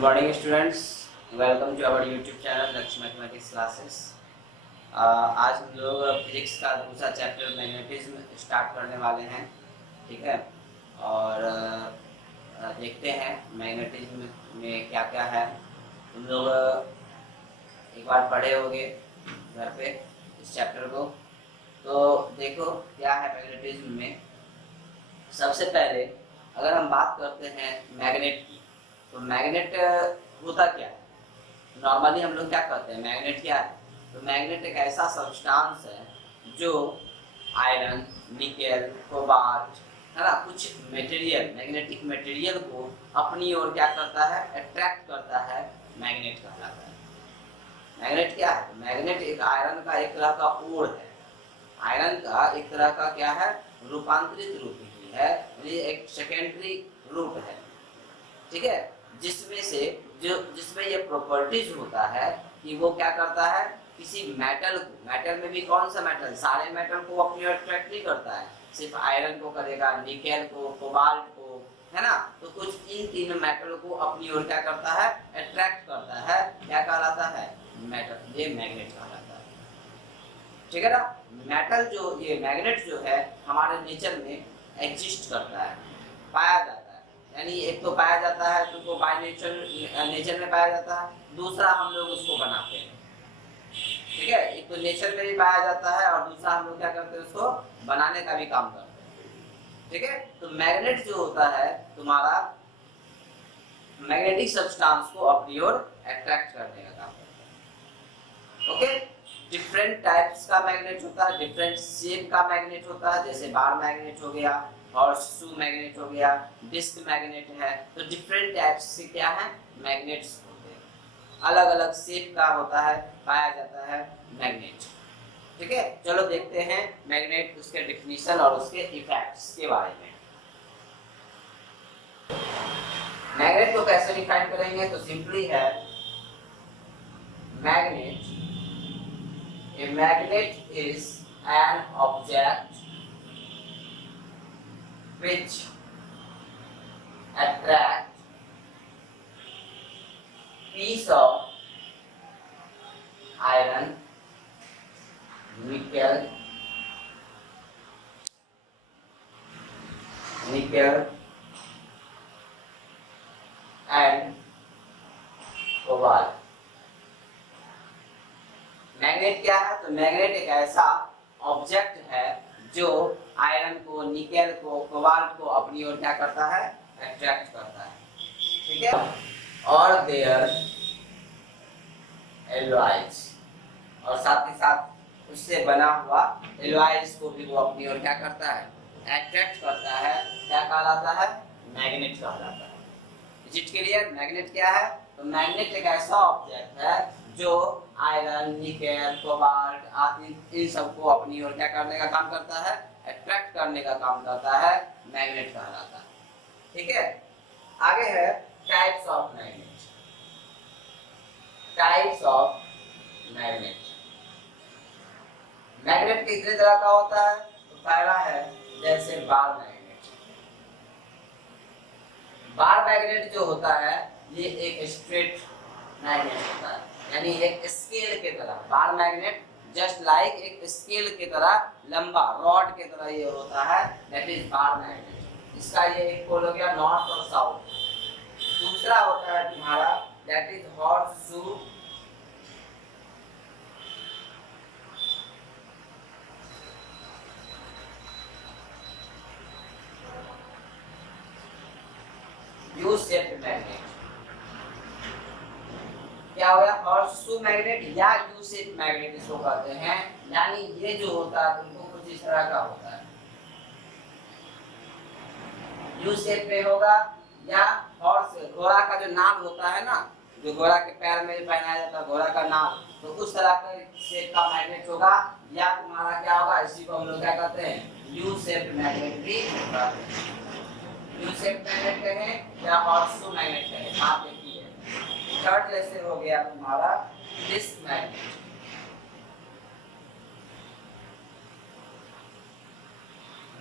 Good morning students, welcome to our YouTube channel लक्ष्य mathematics classes. आज हम लोग फिजिक्स का दूसरा चैप्टर मैग्नेटिज्म स्टार्ट करने वाले हैं, ठीक है। और देखते हैं मैग्नेटिज्म में क्या क्या है। तुम लोग एक बार पढ़े होंगे घर पे इस चैप्टर को, तो देखो क्या है मैग्नेटिज्म में। सबसे पहले अगर हम बात करते हैं मैग्नेट की, तो मैग्नेट होता क्या है। नॉर्मली हम लोग क्या कहते हैं, मैग्नेट क्या है। तो मैग्नेट एक ऐसा सब्सटेंस है जो आयरन, निकेल, कोबाल्ट, है ना, कुछ मटेरियल, मैग्नेटिक मटेरियल को अपनी ओर क्या करता है, अट्रैक्ट करता है, मैग्नेट कहलाता है। मैग्नेट क्या है, मैग्नेट एक आयरन का एक तरह का ओर है। आयरन का एक तरह का क्या है, रूपांतरित रूप है, ये एक सेकेंडरी रूप है, ठीक है। जिसमें ये प्रॉपर्टीज होता है कि वो क्या करता है, किसी मेटल को, मेटल में भी कौन सा मेटल, सारे मेटल को अपनी ओर अट्रैक्ट नहीं करता है, सिर्फ आयरन को करेगा, निकेल को, कोबाल्ट को, है ना। तो कुछ इन तीन मेटल को अपनी ओर क्या करता है, अट्रैक्ट करता है, क्या कहलाता है, मेटल, ये मैग्नेट कहलाता है, ठीक है ना। मेटल जो, ये मैग्नेट जो है हमारे नेचर में एग्जिस्ट करता है, पाया जाता है। यानी एक तो पाया जाता है, तो बाय नेचर में पाया जाता है, दूसरा हम लोग उसको बनाते हैं, ठीक है। एक तो नेचर में भी पाया जाता है और दूसरा हम लोग क्या करते हैं, उसको बनाने का भी काम करते हैं, ठीक है। तो मैग्नेट जो होता है तुम्हारा, मैग्नेटिक सब्सटेंस को अपनी ओर अट्रैक्ट करने का काम करता है, ओके। डिफरेंट टाइप्स का मैग्नेट होता है, डिफरेंट शेप का मैग्नेट होता है, जैसे बार मैग्नेट हो गया, हॉर्सशू मैग्नेट हो गया, डिस्क मैग्नेट है। तो डिफरेंट टाइप्स से क्या है, मैग्नेट्स होते हैं, अलग अलग शेप का होता है, पाया जाता है मैग्नेट, ठीक है। चलो देखते हैं मैग्नेट, उसके डिफिनीशन और उसके इफेक्ट्स के बारे में। मैग्नेट को कैसे डिफाइन करेंगे, तो सिंपली है, magnet, a magnet is an object which attracts piece of iron, nickel, and cobalt। Magnet क्या है, तो मैग्नेट एक ऐसा ऑब्जेक्ट है जो आयरन को, निकेल को, कोबाल्ट को अपनी ओर क्या करता है, अट्रैक्ट करता है, ठीक है। और देयर एलॉयज, और साथ ही साथ उससे बना हुआ एलॉयज को भी वो अपनी ओर क्या करता है, अट्रैक्ट करता है, क्या कहलाता है, मैग्नेट कहलाता है। Is it clear. मैग्नेट क्या है, तो मैग्नेट एक ऐसा ऑब्जेक्ट है जो आयरन, निकेल, कोबाल्ट आदि इन सबको अपनी ओर क्या करने का काम करता है, अट्रैक्ट करने का काम करता है, मैग्नेट कहलाता है, ठीक है। आगे है types of magnet. Types of magnet, magnet कितने तरह का होता है, तो पहला है जैसे बार मैग्नेट। बार मैग्नेट जो होता है ये एक स्ट्रेट मैग्नेट होता है, यानी एक स्केल के तरह। बार मैग्नेट जस्ट लाइक एक स्केल के तरह, लंबा रॉड के तरह ये होता है, दैट इज बार मैग्नेट। इसका ये एक पोल हो गया नॉर्थ और साउथ। दूसरा होता है तुम्हारा, that is horseshoe. U shaped magnet. क्या हो गया, हॉर्सशू मैग्नेट या यू शेप मैग्नेट इसको कहते हैं। यानी ये जो होता है तुमको कुछ इस तरह का होता है, यू शेप में होगा, या हॉर्स, घोड़ा का जो नाल होता है ना, जो घोड़ा के पैर में पहनाया जाता है, घोड़ा का नाल, तो उस तरह का शेप का मैग्नेट होगा। या तुम्हारा क्या होगा, इसी को हम लोग क्या कहते हैं, यू शेप मैग्नेट भी कहते हैं। यू शेप मैग्नेट कहें या हॉर्सशू मैग्नेट कहें, आप देखिए। थर्ड जैसे हो गया तुम्हारा डिस्क मैग्नेट।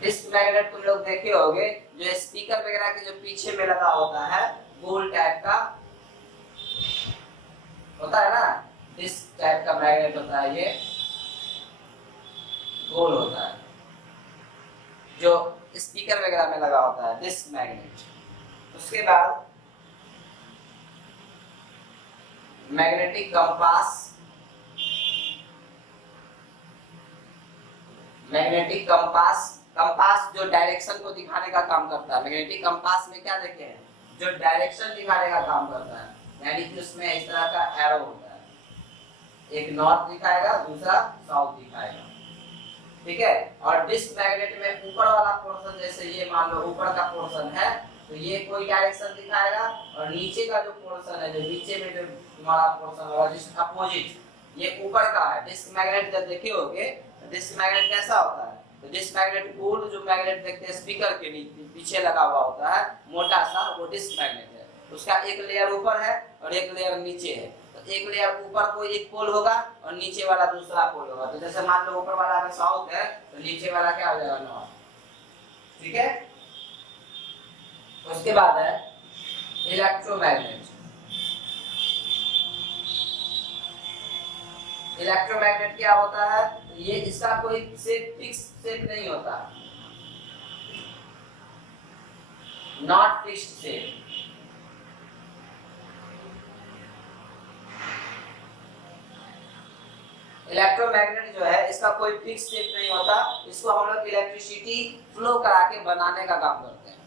डिस्क मैग्नेट तुम लोग देखे होंगे, जो स्पीकर वगैरह के जो पीछे में लगा होता है, गोल टाइप का, इस टाइप का मैग्नेट होता है, ये गोल होता है, जो स्पीकर वगैरह में लगा होता है, डिस्क मैग्नेट। उसके बाद magnetic compass, magnetic compass, compass जो डायरेक्शन को दिखाने का काम करता है। मैग्नेटिक कंपास में क्या देखे हैं, जो डायरेक्शन दिखाने का काम करता है, यानी कि उसमें इस तरह का एरो होता है, एक नॉर्थ दिखाएगा, दूसरा साउथ दिखाएगा, ठीक है। और डिस्क मैग्नेट में ऊपर वाला पोर्शन, जैसे ये मान लो ऊपर का पोर्शन है, तो ये कोई डायरेक्शन दिखाएगा, और नीचे का जो पोर्शन है, जो नीचे में जो तुम्हारा पोर्शन होगा जिसका अपोजिट, ये ऊपर का है। डिस्क मैग्नेट जब देखे होगे, डिस्क मैग्नेट कैसा होता है, तो डिस्क मैग्नेट गोल जो मैग्नेट देखते हैं स्पीकर के पीछे लगा हुआ होता है, मोटा सा, वो डिस्क मैग्नेट है। उसका एक लेयर ऊपर है और एक लेयर नीचे है। तो एक लेयर ऊपर कोई एक पोल होगा और नीचे वाला दूसरा पोल होगा। तो जैसे मान लो ऊपर वाला अगर साउथ है तो नीचे वाला क्या हो जाएगा, नॉर्थ, ठीक है। उसके बाद है इलेक्ट्रोमैग्नेट। इलेक्ट्रोमैग्नेट क्या होता है, ये इसका कोई फिक्स शेप नहीं होता, नॉट फिक्स्ड शेप। इलेक्ट्रोमैग्नेट जो है इसका कोई फिक्स शेप नहीं होता, इसको हम लोग इलेक्ट्रिसिटी फ्लो करा के बनाने का काम करते हैं,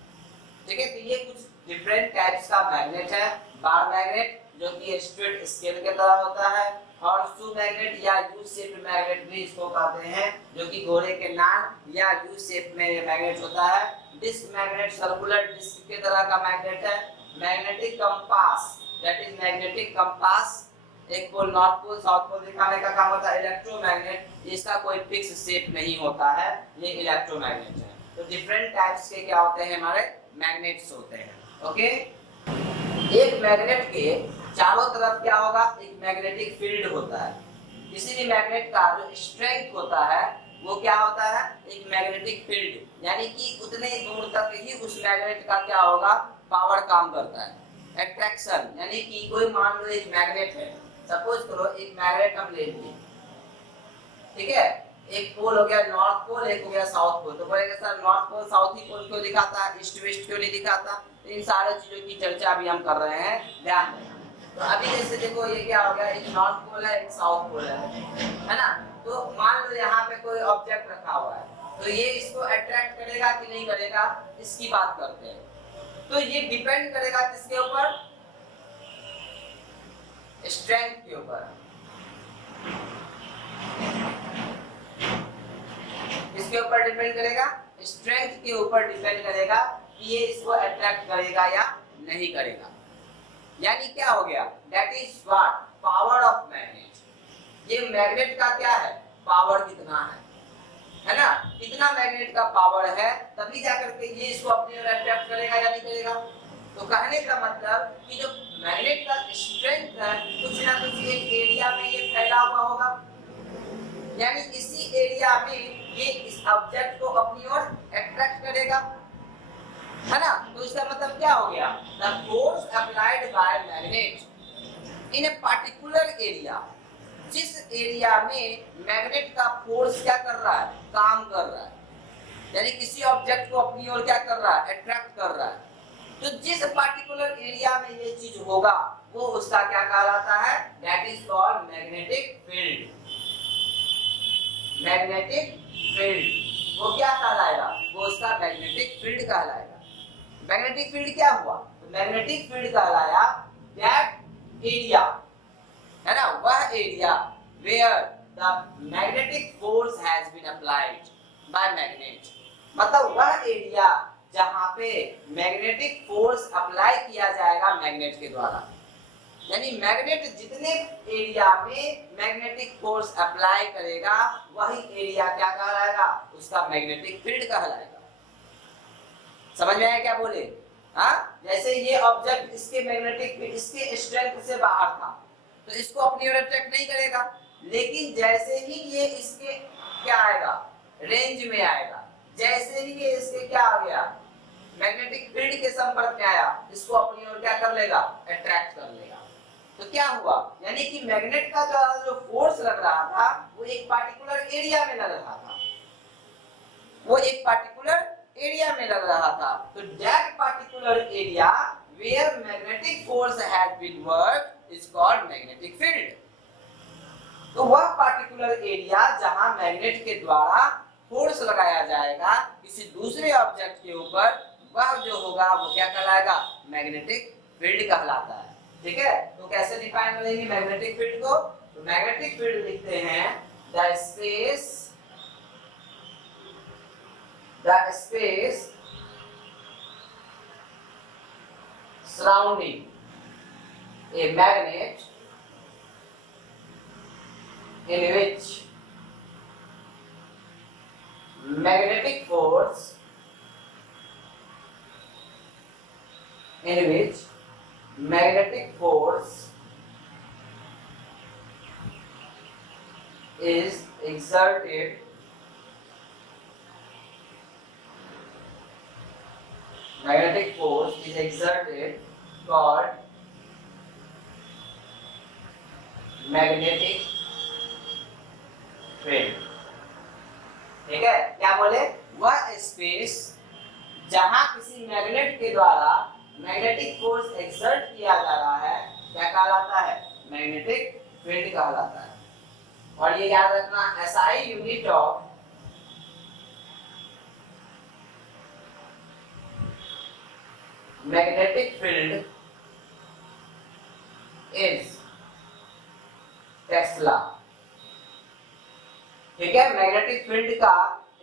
ठीक है। तो ये कुछ डिफरेंट टाइप्स का मैग्नेट है। बार मैग्नेट जो कि स्ट्रेट स्केल के तरह होता है, और शू मैग्नेट या यू शेप मैग्नेट भी इसको कहते हैं, जो कि घोड़े के नाम या यू शेप में मैग्नेट होता है। डिस्क मैग्नेट सर्कुलर डिस्क के तरह का मैग्नेट है। Magnetic compass, that is magnetic compass, एक pole north pole south pole दिखाने का काम होता है। इलेक्ट्रोमैग्नेट, इसका कोई फिक्स शेप नहीं होता है, ये इलेक्ट्रोमैग्नेट है। तो डिफरेंट टाइप्स के क्या होते हैं, हमारे मैग्नेट्स होते हैं, ओके। एक मैग्नेट के चारों तरफ क्या होगा, एक मैग्नेटिक फील्ड होता है। किसी भी मैग्नेट का जो स्ट्रेंथ होता है वो क्या होता है, एक मैग्नेटिक फील्ड, यानी कि उतने दूर तक ही उस मैग्नेट का क्या होगा, पावर काम करता है। अट्रैक्शन, यानी कि कोई मान लो एक मैग्नेट है, सपोज करो एक मैग्नेट हम ले लिए, ठीक है। एक पोल हो गया नॉर्थ पोल, एक हो गया साउथ पोल। तो बोलेगा सर नॉर्थ पोल साउथ ही पोल क्यों दिखाता है, ईस्ट वेस्ट क्यों नहीं दिखाता। इन सारे चीजों की चर्चा अभी हम कर रहे हैं, ध्यान देना। तो अभी जैसे देखो ये क्या हो गया, एक नॉर्थ पोल है, एक साउथ पोल है ना। तो मान लो यहाँ पे कोई ऑब्जेक्ट रखा हुआ है, तो ये इसको अट्रैक्ट करेगा कि नहीं करेगा, इसकी बात करते हैं। तो ये डिपेंड करेगा किसके ऊपर, स्ट्रेंथ के ऊपर। किसके ऊपर डिपेंड करेगा, स्ट्रेंथ के ऊपर डिपेंड करेगा कि ये इसको अट्रैक्ट करेगा या नहीं करेगा। यानी क्या हो गया, that is what, power of magnet. ये मैग्नेट का क्या है, पावर कितना है ना, कितना मैग्नेट का पावर है, तभी जाकर के ये इसको अपनी ओर अट्रैक्ट करेगा या नहीं करेगा। तो कहने का मतलब कि जो मैग्नेट का स्ट्रेंथ है, कुछ ना कुछ एक एरिया में ये फैला हुआ होगा, यानी इसी एरिया में ये इस ऑब्जेक्ट को अपनी ओर अट्रैक्ट करेगा, है ना। तो इसका मतलब क्या हो गया, the force applied by magnet in a particular area, जिस एरिया में मैग्नेट का फोर्स क्या कर रहा है, काम कर रहा है, यानी किसी ऑब्जेक्ट को अपनी ओर क्या कर रहा है, अट्रैक्ट कर रहा है। तो जिस पर्टिकुलर एरिया में ये चीज होगा वो उसका क्या कहलाता है, that is called magnetic field. Magnetic field वो क्या कहलाएगा, वो उसका मैग्नेटिक फील्ड कहलाएगा। मैग्नेटिक फील्ड क्या हुआ, तो मैग्नेटिक फील्ड कहलाया दैट एरिया, है ना, वह area where the magnetic force has been applied by magnet. मतलब वह एरिया जहां पे मैग्नेटिक फोर्स अप्लाई किया जाएगा मैग्नेट के द्वारा, यानी मैग्नेट जितने एरिया में मैग्नेटिक फोर्स अप्लाई करेगा वही एरिया क्या कहलाएगा, उसका मैग्नेटिक फील्ड कहलाएगा। समझ में आया क्या बोले, हाँ। जैसे ये ऑब्जेक्ट इसके मैग्नेटिक इसके स्ट्रेंथ से बाहर था तो इसको अपनी ओर अट्रैक्ट नहीं करेगा, लेकिन जैसे ही ये इसके क्या आएगा, रेंज में आएगा, जैसे ही ये इसके क्या आ गया, मैग्नेटिक फील्ड के संपर्क में आया, इसको अपनी ओर क्या कर लेगा, अट्रैक्ट कर लेगा। तो क्या हुआ, यानी कि मैग्नेट का जो फोर्स लग रहा था वो एक पार्टिकुलर एरिया में लग रहा था, वो एक पार्टिकुलर एरिया में लग रहा था। तो that particular area where magnetic force has been worked is called magnetic field. तो वह पार्टिकुलर एरिया जहां मैग्नेट के द्वारा फोर्स लगाया जाएगा किसी दूसरे ऑब्जेक्ट के ऊपर, वह जो होगा वो क्या कहलाएगा, मैग्नेटिक फील्ड कहलाता है। ठीक है, तो कैसे डिफाइन करेंगे मैग्नेटिक फील्ड को, तो मैग्नेटिक फील्ड लिखते हैं the space surrounding a magnet in which magnetic force is exerted called magnetic field. ठीक है, क्या बोले, वह स्पेस जहां किसी मैग्नेट के द्वारा मैग्नेटिक फोर्स एक्सर्ट किया जा रहा है क्या कहलाता है, मैग्नेटिक फील्ड कहलाता है। और ये याद रखना, SI unit of magnetic field is Tesla. ठीक है, मैग्नेटिक फील्ड का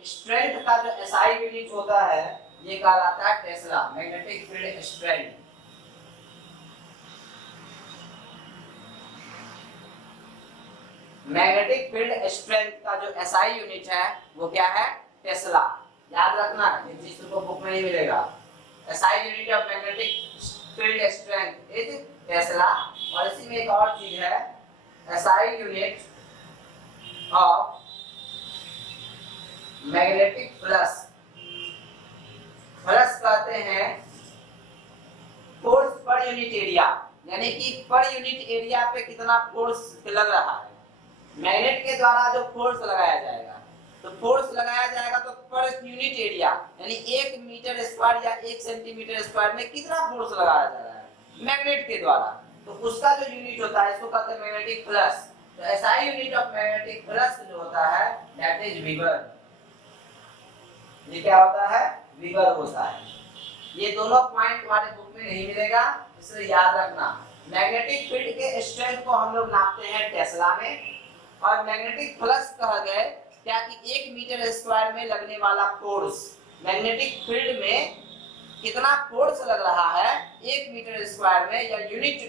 स्ट्रेंथ का जो SI यूनिट होता है ये कहलाता है Tesla, magnetic field strength. Magnetic field strength का जो SI यूनिट है वो क्या है, टेस्ला। याद रखना, ये चीज तुमको बुक में नहीं मिलेगा। SI unit of magnetic field strength is Tesla. और इसी में एक और चीज है, SI unit of magnetic flux, flux कहते हैं फोर्स पर यूनिट एरिया, यानी कि पर यूनिट एरिया पे कितना फोर्स लग रहा है। मैग्नेट के द्वारा जो फोर्स लगाया जाएगा, तो फोर्स लगाया जाएगा तो पर यूनिट एरिया, यानी 1 मीटर स्क्वायर या 1 सेंटीमीटर स्क्वायर में कितना फोर्स लगाया जा रहा है मैग्नेट के द्वारा, तो उसका जो यूनिट होता है इसको कहते हैं मैग्नेटिक फ्लक्स। तो SI unit of magnetic flux जो होता है दैट इज वीबर। ये क्या होता है, वीबर होता है। ये दोनों पॉइंट तुम्हारे बुक में नहीं मिलेगा, इसलिए याद रखना। मैग्नेटिक फील्ड के स्ट्रेंथ को हम लोग नापते हैं टेस्ला में, और मैग्नेटिक फ्लक्स कहा गया क्या कि 1 मीटर स्क्वायर में लगने वाला फोर्स, मैग्नेटिक फील्ड में कितना फोर्स लग रहा है 1 मीटर स्क्वायर में या यूनिट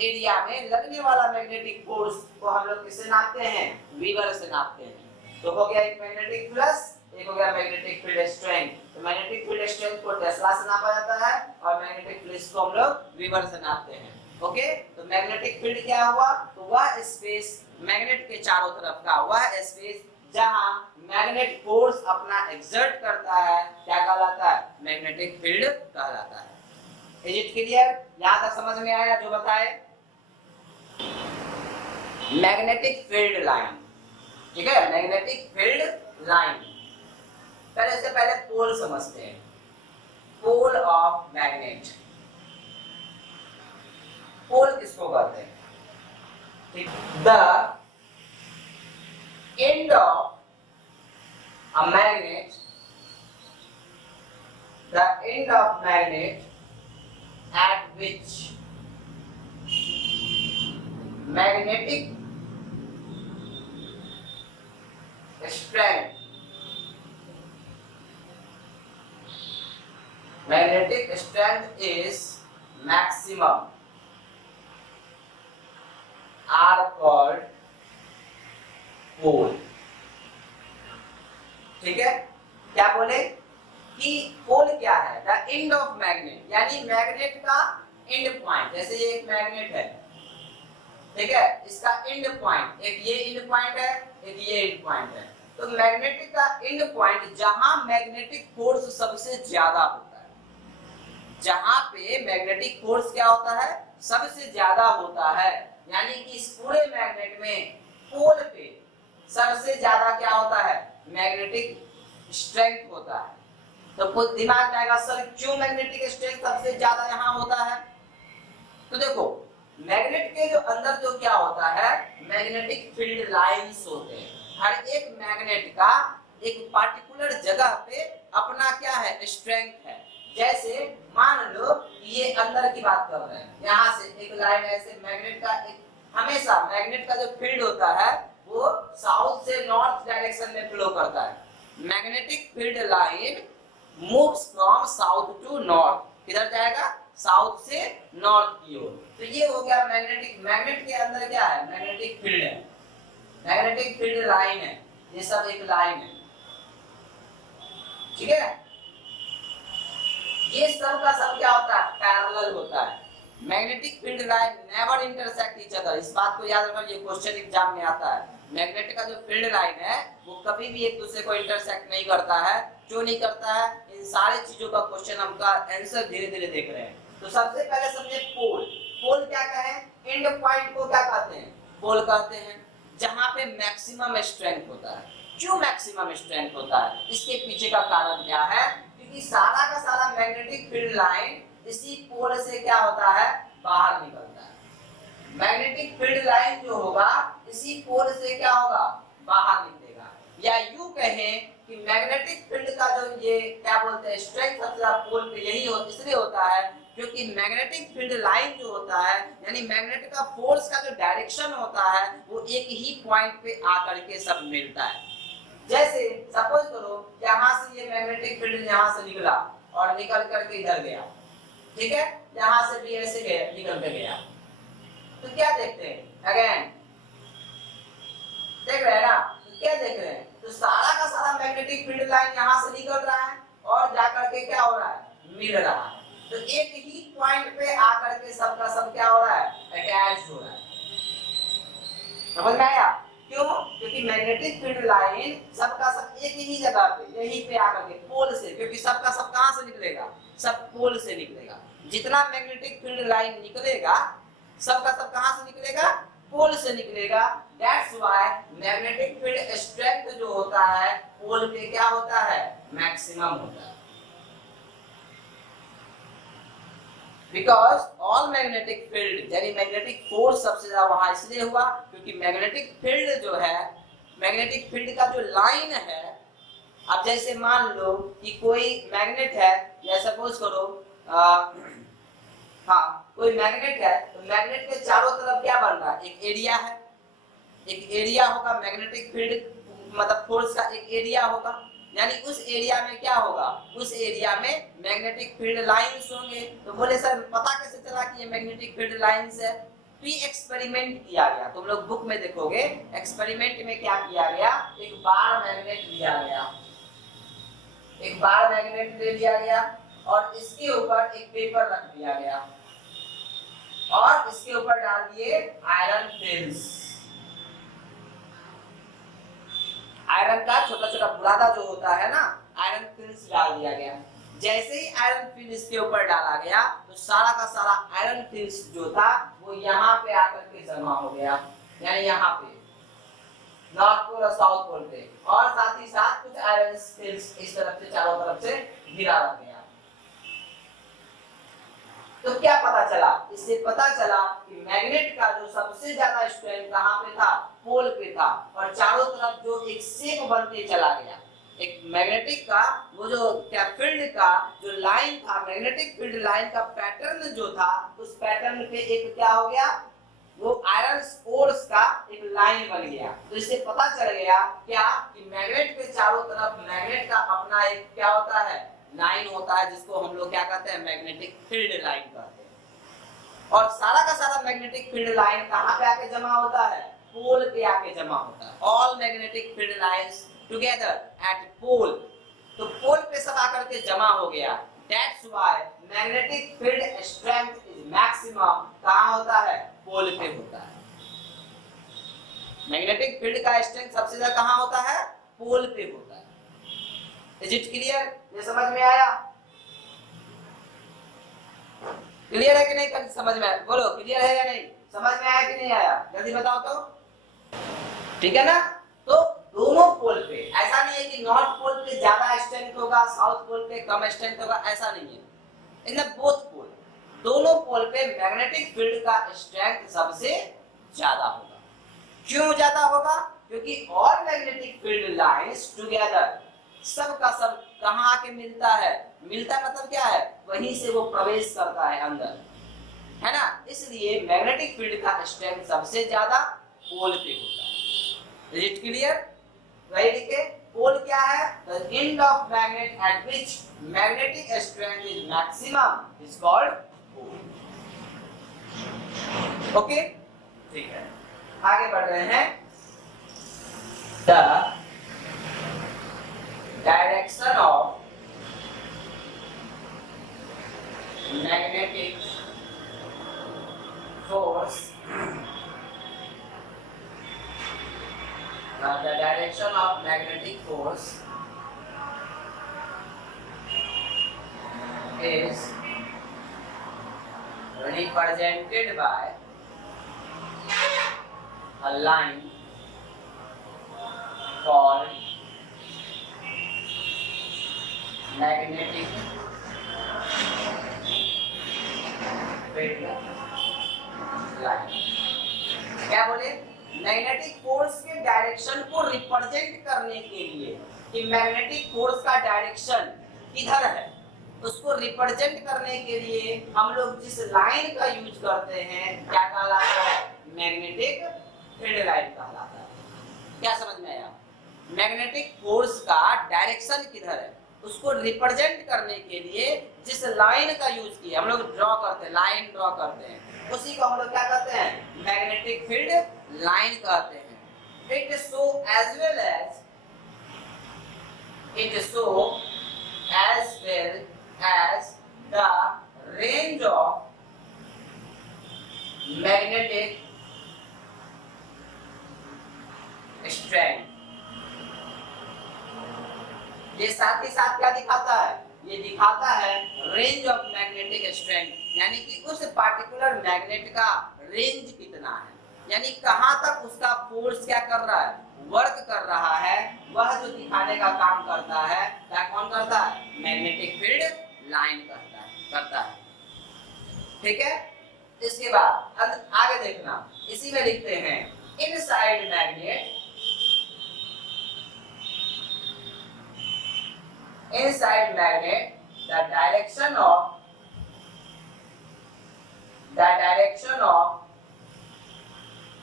एरिया में लगने वाला मैग्नेटिक फोर्स को हम लोग किससे नापते हैं, वीबर से नापते हैं। तो हो गया एक मैग्नेटिक फ्लक्स, एक हो गया मैग्नेटिक फील्ड स्ट्रेंथ। तो मैग्नेटिक फील्ड स्ट्रेंथ को टेस्ला से नापा जाता है और मैग्नेटिक फ्लक्स को हम लोग वीबर से नापते हैं। ओके, तो मैग्नेटिक फील्ड क्या हुआ, तो वह स्पेस मैग्नेट के चारों तरफ का वह स्पेस जहां मैग्नेट फोर्स अपना एक्सर्ट करता है क्या कहलाता है, मैग्नेटिक फील्ड कहलाता है। इज इट क्लियर, यहां तक समझ में आया जो बताए। मैग्नेटिक फील्ड लाइन, ठीक है, मैग्नेटिक फील्ड लाइन। पहले से पहले पोल समझते हैं, पोल ऑफ मैग्नेट। पोल किसको कहते हैं, the end of a magnet, the end of magnet at which magnetic strength is maximum are called पोल। ठीक है, क्या बोले कि पोल क्या है, द एंड ऑफ मैग्नेट, यानी मैग्नेट का एंड पॉइंट। जैसे ये एक मैग्नेट है, ठीक है, इसका एंड पॉइंट, एक ये एंड पॉइंट है, एक ये एंड पॉइंट है। तो मैग्नेटिक का एंड पॉइंट जहां मैग्नेटिक फोर्स सबसे ज्यादा होता है, जहां पे मैग्नेटिक फोर्स क्या होता है, सबसे ज्यादा होता है, यानी कि इस पूरे मैग्नेट में पोल पे सबसे ज्यादा क्या होता है, मैग्नेटिक स्ट्रेंथ होता है। तो कुछ दिमाग में आएगा सर क्यों मैग्नेटिक स्ट्रेंथ सबसे ज्यादा यहाँ होता है। तो देखो मैग्नेट के जो अंदर जो क्या होता है, मैग्नेटिक फील्ड लाइंस होते हैं। हर एक मैग्नेट का एक पार्टिकुलर जगह पे अपना क्या है, स्ट्रेंथ है। जैसे मान लो ये अंदर की बात कर रहे हैं, यहाँ से एक लाइन ऐसे मैग्नेट का एक, हमेशा मैग्नेट का जो फील्ड होता है वो साउथ से नॉर्थ डायरेक्शन में फ्लो करता है। Magnetic field line moves from south to north, किधर जाएगा, साउथ से नॉर्थ की ओर। तो ये हो गया मैग्नेटिक, मैग्नेट के अंदर क्या है, मैग्नेटिक फील्ड है, मैग्नेटिक फील्ड लाइन है, ये सब एक लाइन है, ठीक है। ये सब का सब क्या होता है, पैरेलल होता है। Magnetic field line never intersect each other, इस बात को याद रखना, ये क्वेश्चन एग्जाम में आता है। मैग्नेट का जो फील्ड लाइन है वो कभी भी एक दूसरे को इंटरसेक्ट नहीं करता है। क्यों नहीं करता है, इन सारी चीजों का क्वेश्चन हमका आंसर धीरे धीरे देख रहे हैं। तो सबसे पहले समझे पोल, पोल क्या कहें, एंड पॉइंट को क्या कहते हैं, पोल कहते हैं, जहां पे मैक्सिमम स्ट्रेंथ होता है। क्यों मैक्सिमम स्ट्रेंथ होता है, इसके पीछे का कारण क्या है, क्योंकि सारा का सारा मैग्नेटिक फील्ड लाइन इसी पोल से क्या होता है, बाहर निकलता है। मैग्नेटिक फील्ड लाइन जो होगा इसी पोल से क्या होगा, बाहर निकलेगा। या यूं कहें कि मैग्नेटिक फील्ड का जो ये क्या बोलते हैं, स्ट्रेंथ सबसे ज्यादा पोल पे यही इसलिए होता है क्योंकि मैग्नेटिक फील्ड लाइन जो होता है, यानी मैग्नेट का फोर्स का जो डायरेक्शन होता है वो एक ही पॉइंट पे आकर के सब मिलता है। जैसे सपोज करो यहाँ से ये मैग्नेटिक फील्ड यहाँ से निकला और निकल करके इधर गया, ठीक है, यहाँ से भी ऐसे गया, निकल के गया, तो क्या देखते हैं, अगेन देख रहे हैं ना, तो क्या देख रहे हैं, तो सारा का सारा मैग्नेटिक फील्ड लाइन यहाँ से निकल रहा है और जाकर के क्या हो रहा है, मिल रहा है। तो एक ही पॉइंट पे आकर के सबका सब क्या हो रहा है, अटैच हो रहा है। समझ में आया, क्यों, क्योंकि मैग्नेटिक फील्ड लाइन सबका सब एक ही जगह पे यहीं पे आकर के पोल से, क्योंकि सबका सब कहां से निकलेगा, सब पोल से निकलेगा। जितना मैग्नेटिक फील्ड लाइन निकलेगा सबका सब कहां से निकलेगा, पोल से निकलेगा। That's why magnetic field strength जो होता है पोल पे क्या होता है, मैक्सिमम होता है। बिकॉज ऑल मैग्नेटिक फील्ड, यानी मैग्नेटिक फोर्स सबसे ज्यादा वहां इसलिए हुआ क्योंकि मैग्नेटिक फील्ड जो है, मैग्नेटिक फील्ड का जो लाइन है, अब जैसे मान लो कि कोई मैग्नेट है, या सपोज करो कोई मैग्नेट है, तो मैग्नेट के चारों तरफ क्या बन रहा है, एक एरिया है, एक एरिया होगा, मैग्नेटिक फील्ड मतलब फोर्स का एक एरिया होगा, यानी उस एरिया में क्या होगा, उस एरिया में मैग्नेटिक फील्ड लाइंस होंगे। तो बोले सर पता कैसे चला कि ये मैग्नेटिक फील्ड लाइंस है, तो एक्सपेरिमेंट किया गया, तुम लोग बुक में देखोगे, एक्सपेरिमेंट में क्या किया गया, एक बार मैग्नेट लिया गया, एक बार मैग्नेट ले लिया गया और इसके ऊपर एक पेपर रख दिया गया और इसके ऊपर डाल दिए आयरन फिल्स, आयरन का छोटा छोटा बुरादा जो होता है ना, आयरन फिल्स डाल दिया गया। जैसे ही आयरन फिल्स इसके ऊपर डाला गया तो सारा का सारा आयरन फिल्स जो था वो यहाँ पे आकर के जमा हो गया, यानी यहाँ पे नॉर्थ पोल और साउथ पोल पे, और साथ ही साथ कुछ आयरन फिल्स इस तरफ से चारों तरफ से गिरा गया। तो क्या पता चला, इससे पता चला कि मैग्नेट का जो सबसे ज्यादा स्ट्रेंथ कहां पे था, पोल पे था, और चारों तरफ जो एक शेप बनते चला गया, एक मैग्नेटिक का वो जो क्या फील्ड का जो लाइन था, मैग्नेटिक फील्ड लाइन का पैटर्न जो था, उस पैटर्न पे एक क्या हो गया, वो आयरन ओर्स का एक लाइन बन गया। तो इससे पता चल गया क्या कि मैग्नेट के चारों तरफ मैग्नेट का अपना एक क्या होता है, लाइन होता है, जिसको हम लोग क्या कहते हैं, मैग्नेटिक फील्ड लाइन कहते हैं। और सारा का सारा मैग्नेटिक फील्ड लाइन कहां पे आके जमा होता है, पोल पे आके जमा होता है। All magnetic field lines together at pole, तो पोल पे सब आकर के जमा हो गया। That's why magnetic field strength is maximum कहां होता है, पोल पे होता है। मैग्नेटिक फील्ड का स्ट्रेंथ सबसे ज्यादा कहां होता है, पोल पे होता है। इज इट क्लियर, ये समझ में आया, क्लियर है कि नहीं, समझ में, बोलो क्लियर है या नहीं, समझ में आया कि नहीं आया, जल्दी बताओ तो। ठीक है ना, तो दोनों पोल पे ऐसा नहीं है कि नॉर्थ पोल पे ज्यादा स्ट्रेंथ होगा, साउथ पोल पे कम स्ट्रेंथ होगा, ऐसा नहीं है। इन बोथ पोल, दोनों पोल पे मैग्नेटिक फील्ड का स्ट्रेंथ सबसे ज्यादा होगा। क्यों ज्यादा होगा? क्योंकि all magnetic field lines together, सब का सब कहां आके मिलता है, मिलता मतलब क्या है, वहीं से वो प्रवेश करता है अंदर, है ना। इसलिए मैग्नेटिक फील्ड का स्ट्रेंथ सबसे ज्यादा पोल पे होता है। Is it clear? वही लिखे, पोल क्या है, the end of magnet at which magnetic strength is maximum is called pole. Okay, ठीक है, आगे बढ़ रहे हैं। The direction of magnetic force, the direction of magnetic force is represented by a line called magnetic field line। क्या बोले? Magnetic force के direction को रिप्रेजेंट करने के लिए, कि मैग्नेटिक फोर्स का डायरेक्शन किधर है, उसको रिप्रेजेंट करने के लिए हम लोग जिस लाइन का यूज करते हैं क्या कहलाता है, मैग्नेटिक फील्ड लाइन कहलाता है। क्या समझ में आया? मैग्नेटिक फोर्स का डायरेक्शन किधर है उसको रिप्रेजेंट करने के लिए जिस लाइन का यूज किया, हम लोग ड्रॉ करते हैं, लाइन ड्रॉ करते हैं, उसी को हम लोग क्या कहते हैं, मैग्नेटिक फील्ड लाइन कहते हैं। It show as well as the range of magnetic strength. ये साथ ही साथ क्या दिखाता है, ये दिखाता है रेंज ऑफ मैग्नेटिक स्ट्रेंथ, यानी कि उस पार्टिकुलर मैग्नेट का रेंज कितना है, यानी कहां तक उसका फोर्स क्या कर रहा है, वर्क कर रहा है, वह जो दिखाने का काम करता है, क्या कौन करता है, मैग्नेटिक फील्ड लाइन करता है। ठीक है, इसके बाद आगे देखना, इसी में लिखते हैं inside magnet, inside magnet the direction of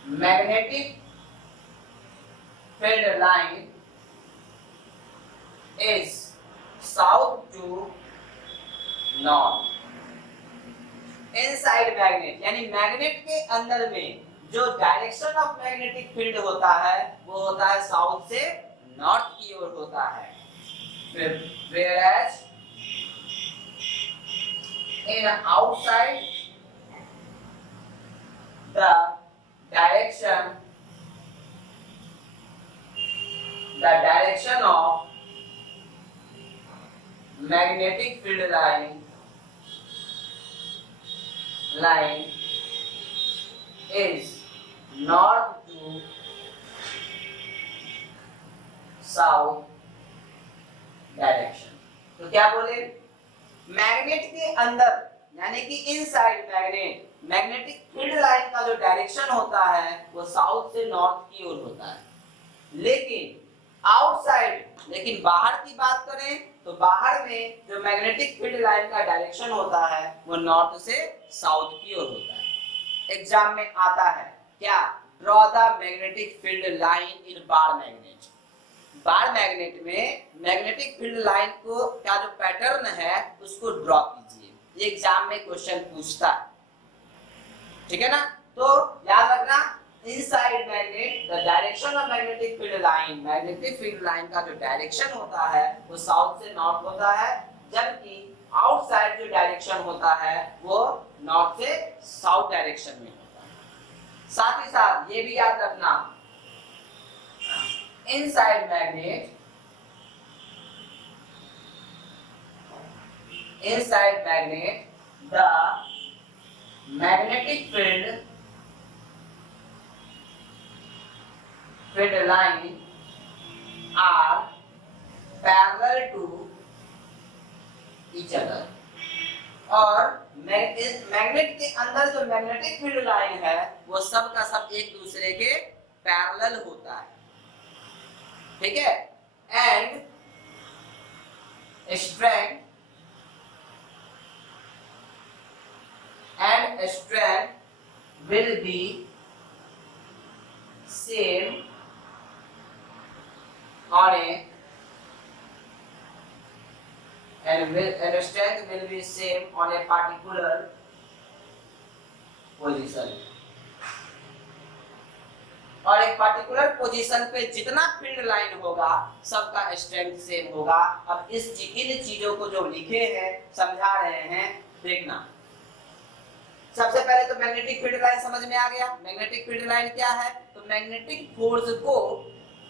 magnetic field line is south to north। inside magnet यानी मैग्नेट के अंदर में जो डायरेक्शन ऑफ मैग्नेटिक फील्ड होता है वो होता है साउथ से नॉर्थ की ओर होता है। Whereas in outside the direction of magnetic field line is north to south direction. तो क्या बोले, मैग्नेट के अंदर यानी कि inside magnet, magnetic field line का जो डायरेक्शन होता है वो साउथ से नॉर्थ की ओर होता है, लेकिन आउटसाइड, लेकिन बाहर की बात करें तो बाहर में जो मैग्नेटिक फील्ड लाइन का डायरेक्शन होता है वो नॉर्थ से साउथ की ओर होता है। एग्जाम में आता है क्या, draw the magnetic field line in bar magnet. Bar magnet में मैग्नेटिक फील्ड लाइन को का जो पैटर्न है उसको ड्रॉ कीजिए, ये एग्जाम में क्वेश्चन पूछता है। ठीक है ना, तो याद रखना, inside magnet the direction of magnetic field line, magnetic field line का जो डायरेक्शन होता है वो साउथ से नॉर्थ होता है, जबकि आउटसाइड जो डायरेक्शन होता है वो नॉर्थ से साउथ डायरेक्शन में होता है। साथ ही साथ ये भी याद रखना, inside magnet the magnetic field field line are parallel to each other. और मैग्नेट के अंदर जो मैग्नेटिक फील्ड लाइन है वो सब का सब एक दूसरे के पैरेलल होता है, ठीक है। And strength will be same on a and strength will be same on a particular position। और एक पर्टिकुलर पोजीशन पे जितना फील्ड लाइन होगा सबका स्ट्रेंथ सेम होगा। अब इन चीजों को जो लिखे हैं समझा रहे हैं, देखना। सबसे पहले तो मैग्नेटिक फील्ड लाइन समझ में आ गया। मैग्नेटिक फील्ड लाइन क्या है? तो मैग्नेटिक फोर्स को,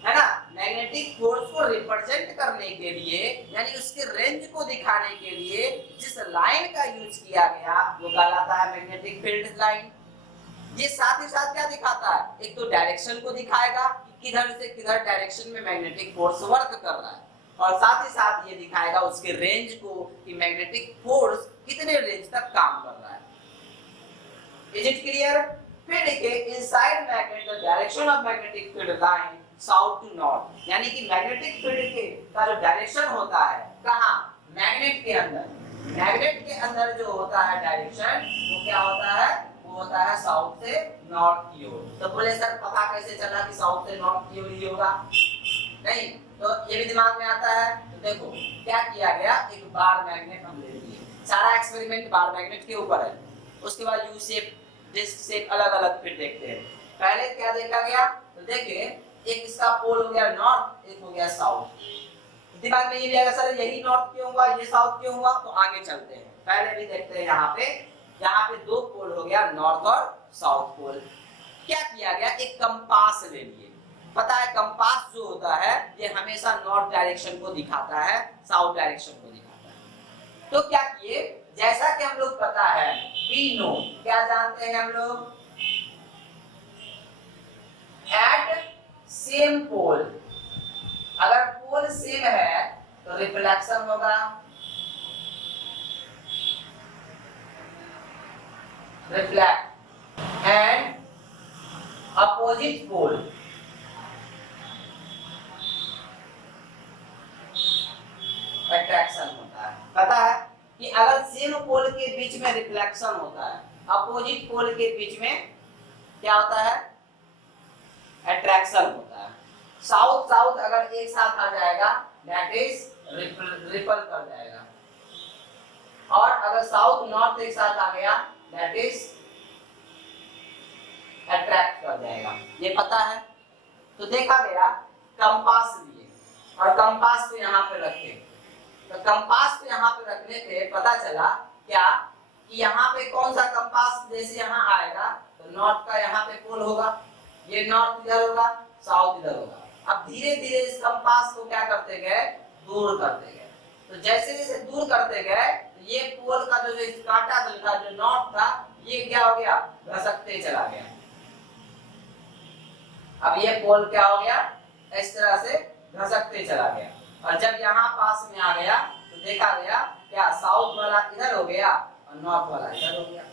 है ना, मैग्नेटिक फोर्स को रिप्रेजेंट करने के लिए, यानी उसके रेंज को दिखाने के लिए जिस लाइन का यूज किया गया वो कहलाता है मैग्नेटिक फील्ड लाइन। ये साथ ही साथ क्या दिखाता है? एक तो डायरेक्शन को दिखाएगा कि किधर से किधर डायरेक्शन में मैग्नेटिक फोर्स वर्क कर रहा है, और साथ ही साथ ये दिखाएगा उसके रेंज को कि मैग्नेटिक फोर्स कितने रेंज तक काम कर रहा है। Is it clear? फिर देखिए, inside magnet the direction of magnetic field line south to north, यानी कि मैग्नेटिक फील्ड के का जो डायरेक्शन होता है, कहां? मैग्नेट के अंदर। मैग्नेट के अंदर जो होता है डायरेक्शन वो क्या होता है? वो होता है साउथ से नॉर्थ की ओर। तो बोले सर पता कैसे चला कि साउथ से नॉर्थ की ओर ही होगा? नहीं, तो ये भी दिमाग में आता है। तो देखो क्या किया गया, एक बार मैग्नेट हम ले लिए, सारा एक्सपेरिमेंट बार मैग्नेट के ऊपर है। उसके बाद यू शेप, डिस्क शेप, अलग अलग फिर देखते हैं। पहले क्या देखा गया? तो देखिए, एक इसका पोल हो गया नॉर्थ, एक हो गया साउथ। दिमाग में ये भी आएगा सर यही नॉर्थ क्यों हुआ, ये साउथ क्यों हुआ? तो आगे चलते हैं। पहले भी देखते हैं, यहाँ पे दो पोल हो गया, नॉर्थ और साउथ पोल। क्या किया गया? एक कंपास ले लिए। पता है कंपास जो होता है ये हमेशा नॉर्थ डायरेक्शन को दिखाता है, साउथ डायरेक्शन को दिखाता है। तो क्या किए, जैसा कि हम लोग पता है, वी नो, क्या जानते हैं हम लोग? एट सेम पोल, अगर पोल सेम है तो रिफ्लेक्शन होगा, reflect, and opposite pole attraction होता है। पता है कि अगर सेम पोल के बीच में रिफ्लेक्शन होता है, अपोजिट पोल के बीच में क्या होता है? अट्रैक्शन होता है। साउथ साउथ अगर एक साथ आ जाएगा दैट इज रिपल कर जाएगा, और अगर साउथ नॉर्थ एक साथ आ गया दैट इज अट्रैक्ट कर जाएगा। ये पता है। तो देखा गया कंपास लिए, और कंपास को यहाँ पे रखे। तो कंपास को यहाँ पे रखने पे पता चला क्या कि यहाँ पे कौन सा कंपास जैसे यहाँ आएगा तो नॉर्थ का यहाँ पे पोल होगा, ये नॉर्थ इधर होगा, साउथ इधर होगा। अब धीरे धीरे इस कंपास को क्या करते गए? दूर करते गए। तो जैसे जैसे दूर करते गए तो ये पोल का जो इस कांटा था, जो नॉर्थ था, ये क्या हो गया? घसकते चला गया। अब ये पोल क्या हो गया? इस तरह से घसकते चला गया, और जब यहाँ पास में आ गया तो देखा गया क्या साउथ वाला इधर हो गया और नॉर्थ वाला इधर हो गया।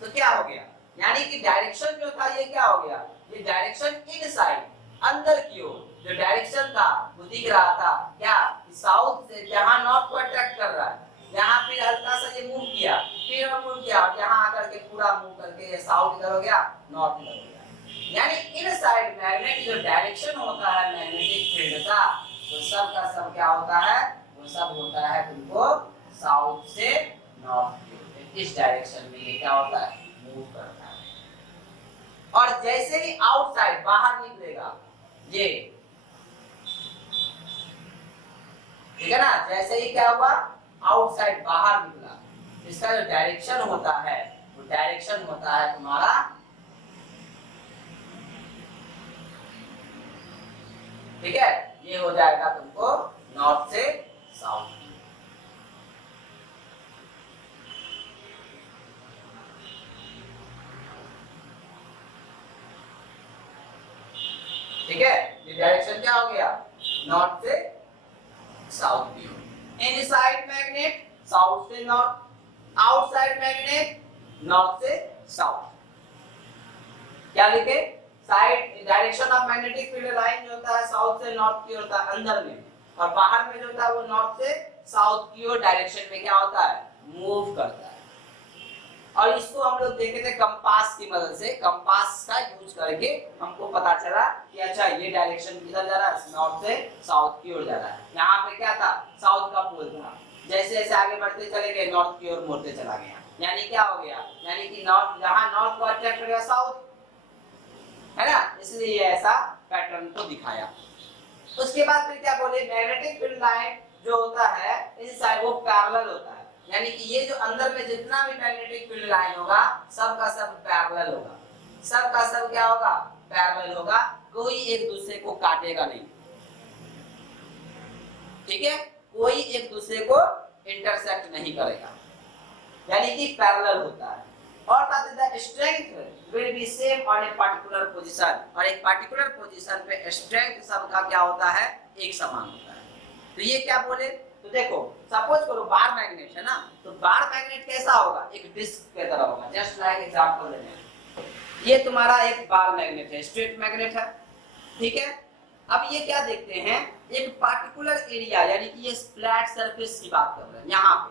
तो क्या हो गया? यानी कि डायरेक्शन जो था ये क्या हो गया? ये डायरेक्शन इनसाइड, अंदर की ओर जो डायरेक्शन था वो दिख रहा था क्या? साउथ से जहां नॉर्थ को अट्रैक्ट कर रहा है, यहाँ फिर हल्का सा ये मूव किया, फिर मूव किया, यहाँ आकर के पूरा मूव करके साउथ इधर हो गया, नॉर्थ इधर हो गया। यानी इनसाइड मैग्नेट जो डायरेक्शन होता है मैग्नेटिक फील्ड का, वो सब का सब क्या होता है? वो सब होता है तुमको साउथ से नॉर्थ, इस डायरेक्शन में ये क्या होता है? मूव करता है। और जैसे ही आउटसाइड बाहर निकलेगा ये, ठीक है ना, जैसे ही क्या हुआ? आउटसाइड बाहर निकला, इसका जो डायरेक्शन होता है वो डायरेक्शन होता है तुम्हारा ठीक है, ये हो जाएगा तुमको नॉर्थ से साउथ। ठीक है। ये डायरेक्शन क्या हो गया, नॉर्थ से साउथ की ओर। इनसाइड मैग्नेट साउथ से नॉर्थ, आउटसाइड मैग्नेट नॉर्थ से साउथ। क्या लिखे, side direction of magnetic field line जो होता है साउथ से नॉर्थ की होता है अंदर में, और बाहर में जो होता है वो नॉर्थ से साउथ की ओर डायरेक्शन में क्या होता है, मूव करता है। और इसको हम लोग देखे थे कंपास की मदद से, कंपास का यूज करके हमको पता चला कि अच्छा ये डायरेक्शन किधर जा रहा है, नॉर्थ से साउथ की ओर जा रहा है। यहाँ पे क्या था, साउथ का पोल था, जैसे जैसे आगे बढ़ते चले गए नॉर्थ की ओर मुड़ते चला गया। यानी क्या हो गया, यानी कि नॉर्थ, जहां नॉर्थ को अट्रैक्ट करेगा साउथ, है ना, इसलिए ये ऐसा पैटर्न को दिखाया। उसके बाद फिर क्या बोले, मैग्नेटिक फील्ड लाइन जो होता है इनसाइड वो पैरेलल होता है, यानी कि ये जो अंदर में जितना भी मैग्नेटिक फील्ड लाइन होगा सब का सब पैरेलल होगा, सब का सब क्या होगा, पैरेलल होगा, कोई एक दूसरे को काटेगा नहीं, ठीक है, कोई एक दूसरे को इंटरसेक्ट नहीं करेगा, यानी कि पैरेलल होता है। और the strength will be same on a particular position, और एक पर्टिकुलर पोजीशन पे स्ट्रेंथ सबका क्या होता है, एक समान होता है। तो ये क्या बोले, तो देखो सपोज करो बार मैग्नेट है ना, तो बार मैग्नेट कैसा होगा, एक डिस्क की तरह होगा, जस्ट लाइक एग्जांपल लेते हैं, ये तुम्हारा एक बार मैग्नेट है, स्ट्रेट मैग्नेट है, ठीक है। अब ये क्या देखते हैं, एक पर्टिकुलर एरिया, यानी कि ये फ्लैट सरफेस की बात कर रहे हैं यहाँ पे,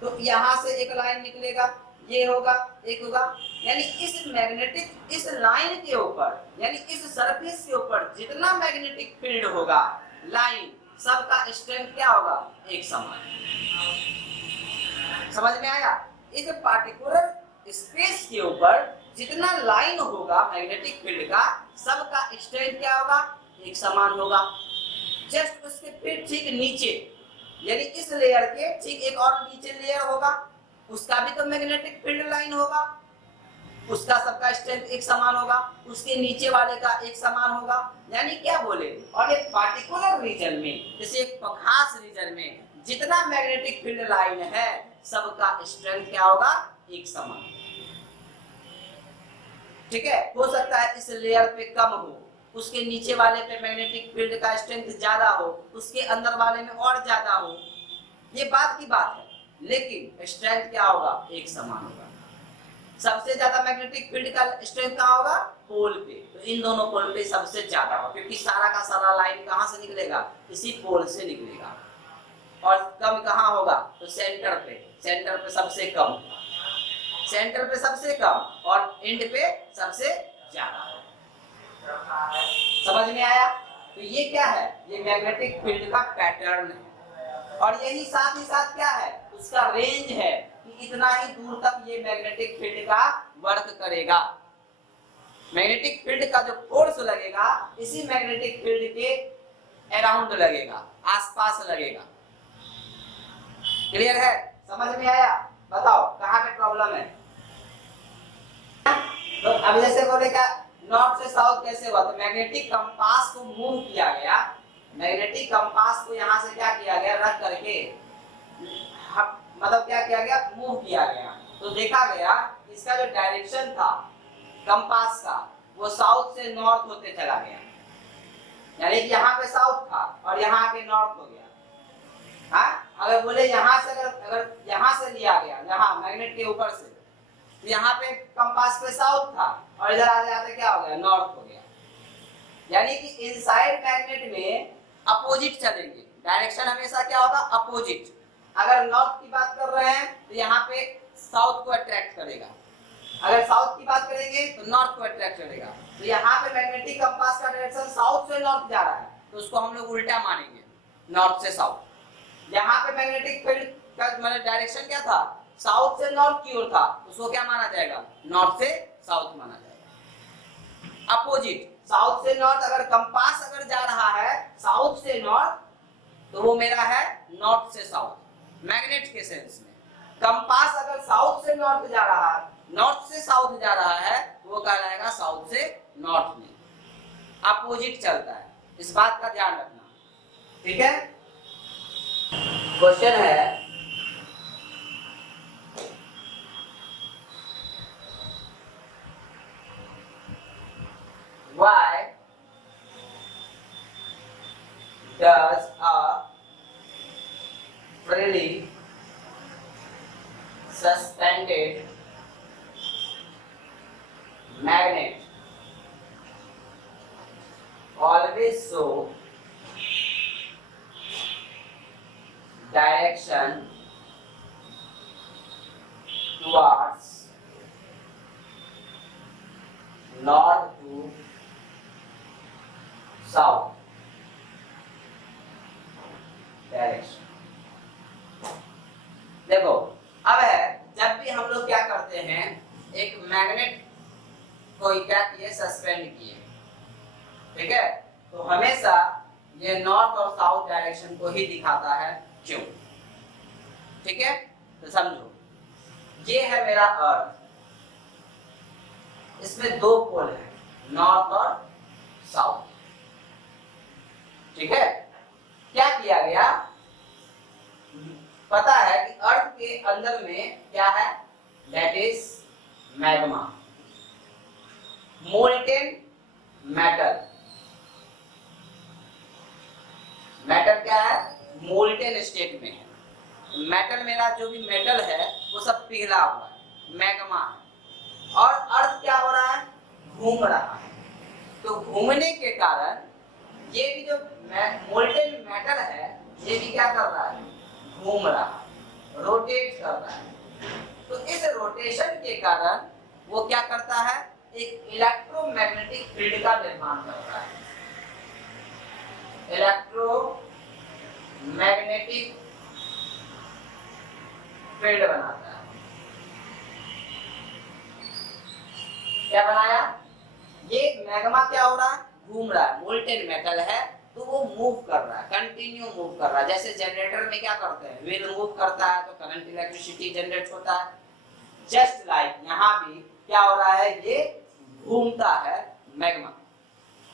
तो यहाँ से एक लाइन निकलेगा, ये होगा, एक होगा, यानी इस मैग्नेटिक इस लाइन के ऊपर, यानी इस सरफेस के ऊपर जितना मैग्नेटिक फील्ड होगा लाइन सबका स्ट्रेंथ क्या होगा, एक समान। समझ में आया, इस पर्टिकुलर स्पेस के ऊपर जितना लाइन होगा मैग्नेटिक फील्ड का सबका स्ट्रेंथ क्या होगा, एक समान होगा। जस्ट उसके फिर ठीक नीचे, यानी इस लेयर के ठीक एक और नीचे लेयर होगा, उसका भी तो मैग्नेटिक फील्ड लाइन होगा, उसका सबका स्ट्रेंथ एक समान होगा, उसके नीचे वाले का एक समान होगा, यानी क्या बोले, और एक पर्टिकुलर रीजन में, जैसे एक खास रीजन में जितना मैग्नेटिक फील्ड लाइन है सबका स्ट्रेंथ क्या होगा, एक समान। ठीक है, हो सकता है इस लेयर पे कम हो, उसके नीचे वाले पे मैग्नेटिक फील्ड का स्ट्रेंथ ज्यादा हो, उसके अंदर वाले में और ज्यादा हो, ये बात की बात है, लेकिन स्ट्रेंथ क्या होगा, एक समान होगा। सबसे ज्यादा मैग्नेटिक फील्ड का स्ट्रेंथ कहाँ होगा, पोल पे, तो इन दोनों पोल पे सबसे ज्यादा होगा, क्योंकि सारा का सारा लाइन कहाँ से निकलेगा, इसी पोल से निकलेगा। और कम कहाँ होगा, तो सेंटर पे, सेंटर पे सबसे कम, सेंटर पे सबसे कम और एंड पे सबसे ज्यादा। समझ में आया, तो ये क्या है, ये मैग्नेटिक फील्ड का पैटर्न है, और यही साथ ही साथ क्या है, उसका रेंज है कि इतना ही दूर तक ये मैग्नेटिक फील्ड का वर्क करेगा। मैग्नेटिक फील्ड का जो फोर्स लगेगा इसी मैग्नेटिक फील्ड के अराउंड लगेगा, आसपास लगेगा। क्लियर है, समझ में आया, बताओ कहाँ पे प्रॉब्लम है। तो अब जैसे बोले क्या, नॉर्थ से साउथ कैसे हुआ, तो मैग्नेटिक कंपास को मूव किया गया, मैग्नेटिक कंपास को यहाँ से क्या किया गया, रख करके मतलब क्या किया गया, मूव किया गया, तो देखा गया इसका जो डायरेक्शन था कंपास का वो साउथ से नॉर्थ होते चला गया, यानी कि यहाँ पे साउथ था और यहाँ आके नॉर्थ हो गया। हाँ, अगर बोले यहाँ से अगर यहाँ से लिया गया, यहाँ मैग्नेट के ऊपर से, तो यहाँ पे कंपास पे साउथ था और इधर आते आते क्या हो गया, नॉर्थ हो गया, यानी कि इनसाइड मैग्नेट में अपोजिट चलेंगे, डायरेक्शन हमेशा क्या होगा, अपोजिट। अगर नॉर्थ की बात कर रहे हैं तो यहाँ पे साउथ को अट्रैक्ट करेगा, अगर साउथ की बात करेंगे तो नॉर्थ को अट्रैक्ट करेगा, तो यहाँ पे मैग्नेटिक कंपास का डायरेक्शन साउथ से नॉर्थ जा रहा है, तो उसको हम लोग उल्टा मानेंगे, नॉर्थ से साउथ। यहाँ पे मैग्नेटिक फील्ड का मतलब डायरेक्शन क्या था, साउथ से नॉर्थ की ओर था, उसको क्या माना जाएगा, नॉर्थ से साउथ माना जाएगा। अपोजिट, साउथ से नॉर्थ, अगर कंपास अगर जा रहा है साउथ से नॉर्थ तो वो मेरा है नॉर्थ से साउथ, मैग्नेट के सेंस में। कंपास अगर साउथ से नॉर्थ जा रहा है, नॉर्थ से साउथ जा रहा है, वो कहलाएगा साउथ से नॉर्थ में, अपोजिट चलता है, इस बात का ध्यान रखना, ठीक है। क्वेश्चन है, why does a freely suspended magnet always show direction towards north to south direction. देखो अब है, जब भी हम लोग क्या करते हैं, एक मैग्नेट को क्या किए, सस्पेंड किए, ठीक है, तो हमेशा ये नॉर्थ और साउथ डायरेक्शन को ही दिखाता है। क्यों? ठीक है, तो समझो, ये है मेरा अर्थ, इसमें दो पोल है, नॉर्थ और साउथ, ठीक है। क्या किया गया, पता है कि अर्थ के अंदर में क्या है, that is magma, molten metal. Metal क्या है, मोल्टेन स्टेट में है। मेटल, मेरा जो भी मेटल है वो सब पिघला हुआ है, मैग्मा है। और अर्थ क्या हो रहा है, घूम रहा है। तो घूमने के कारण ये भी जो मोल्टेन मेटल है, ये भी क्या कर रहा है, घूम रहा है, रोटेट कर रहा है। तो इस रोटेशन के कारण वो क्या करता है, एक इलेक्ट्रोमैग्नेटिक फील्ड का निर्माण करता है। इलेक्ट्रोमैग्नेटिक फील्ड बनाता है। क्या बनाया, ये मैग्मा क्या हो रहा है, घूम रहा है, मोल्टेन मेटल है, तो वो मूव कर रहा है, कंटिन्यू मूव कर रहा है। जैसे जनरेटर में क्या करते हैं, व्हील मूव करता है तो करंट, इलेक्ट्रिसिटी जनरेट होता है। जस्ट लाइक यहाँ भी क्या हो रहा है, ये घूमता है मैग्मा।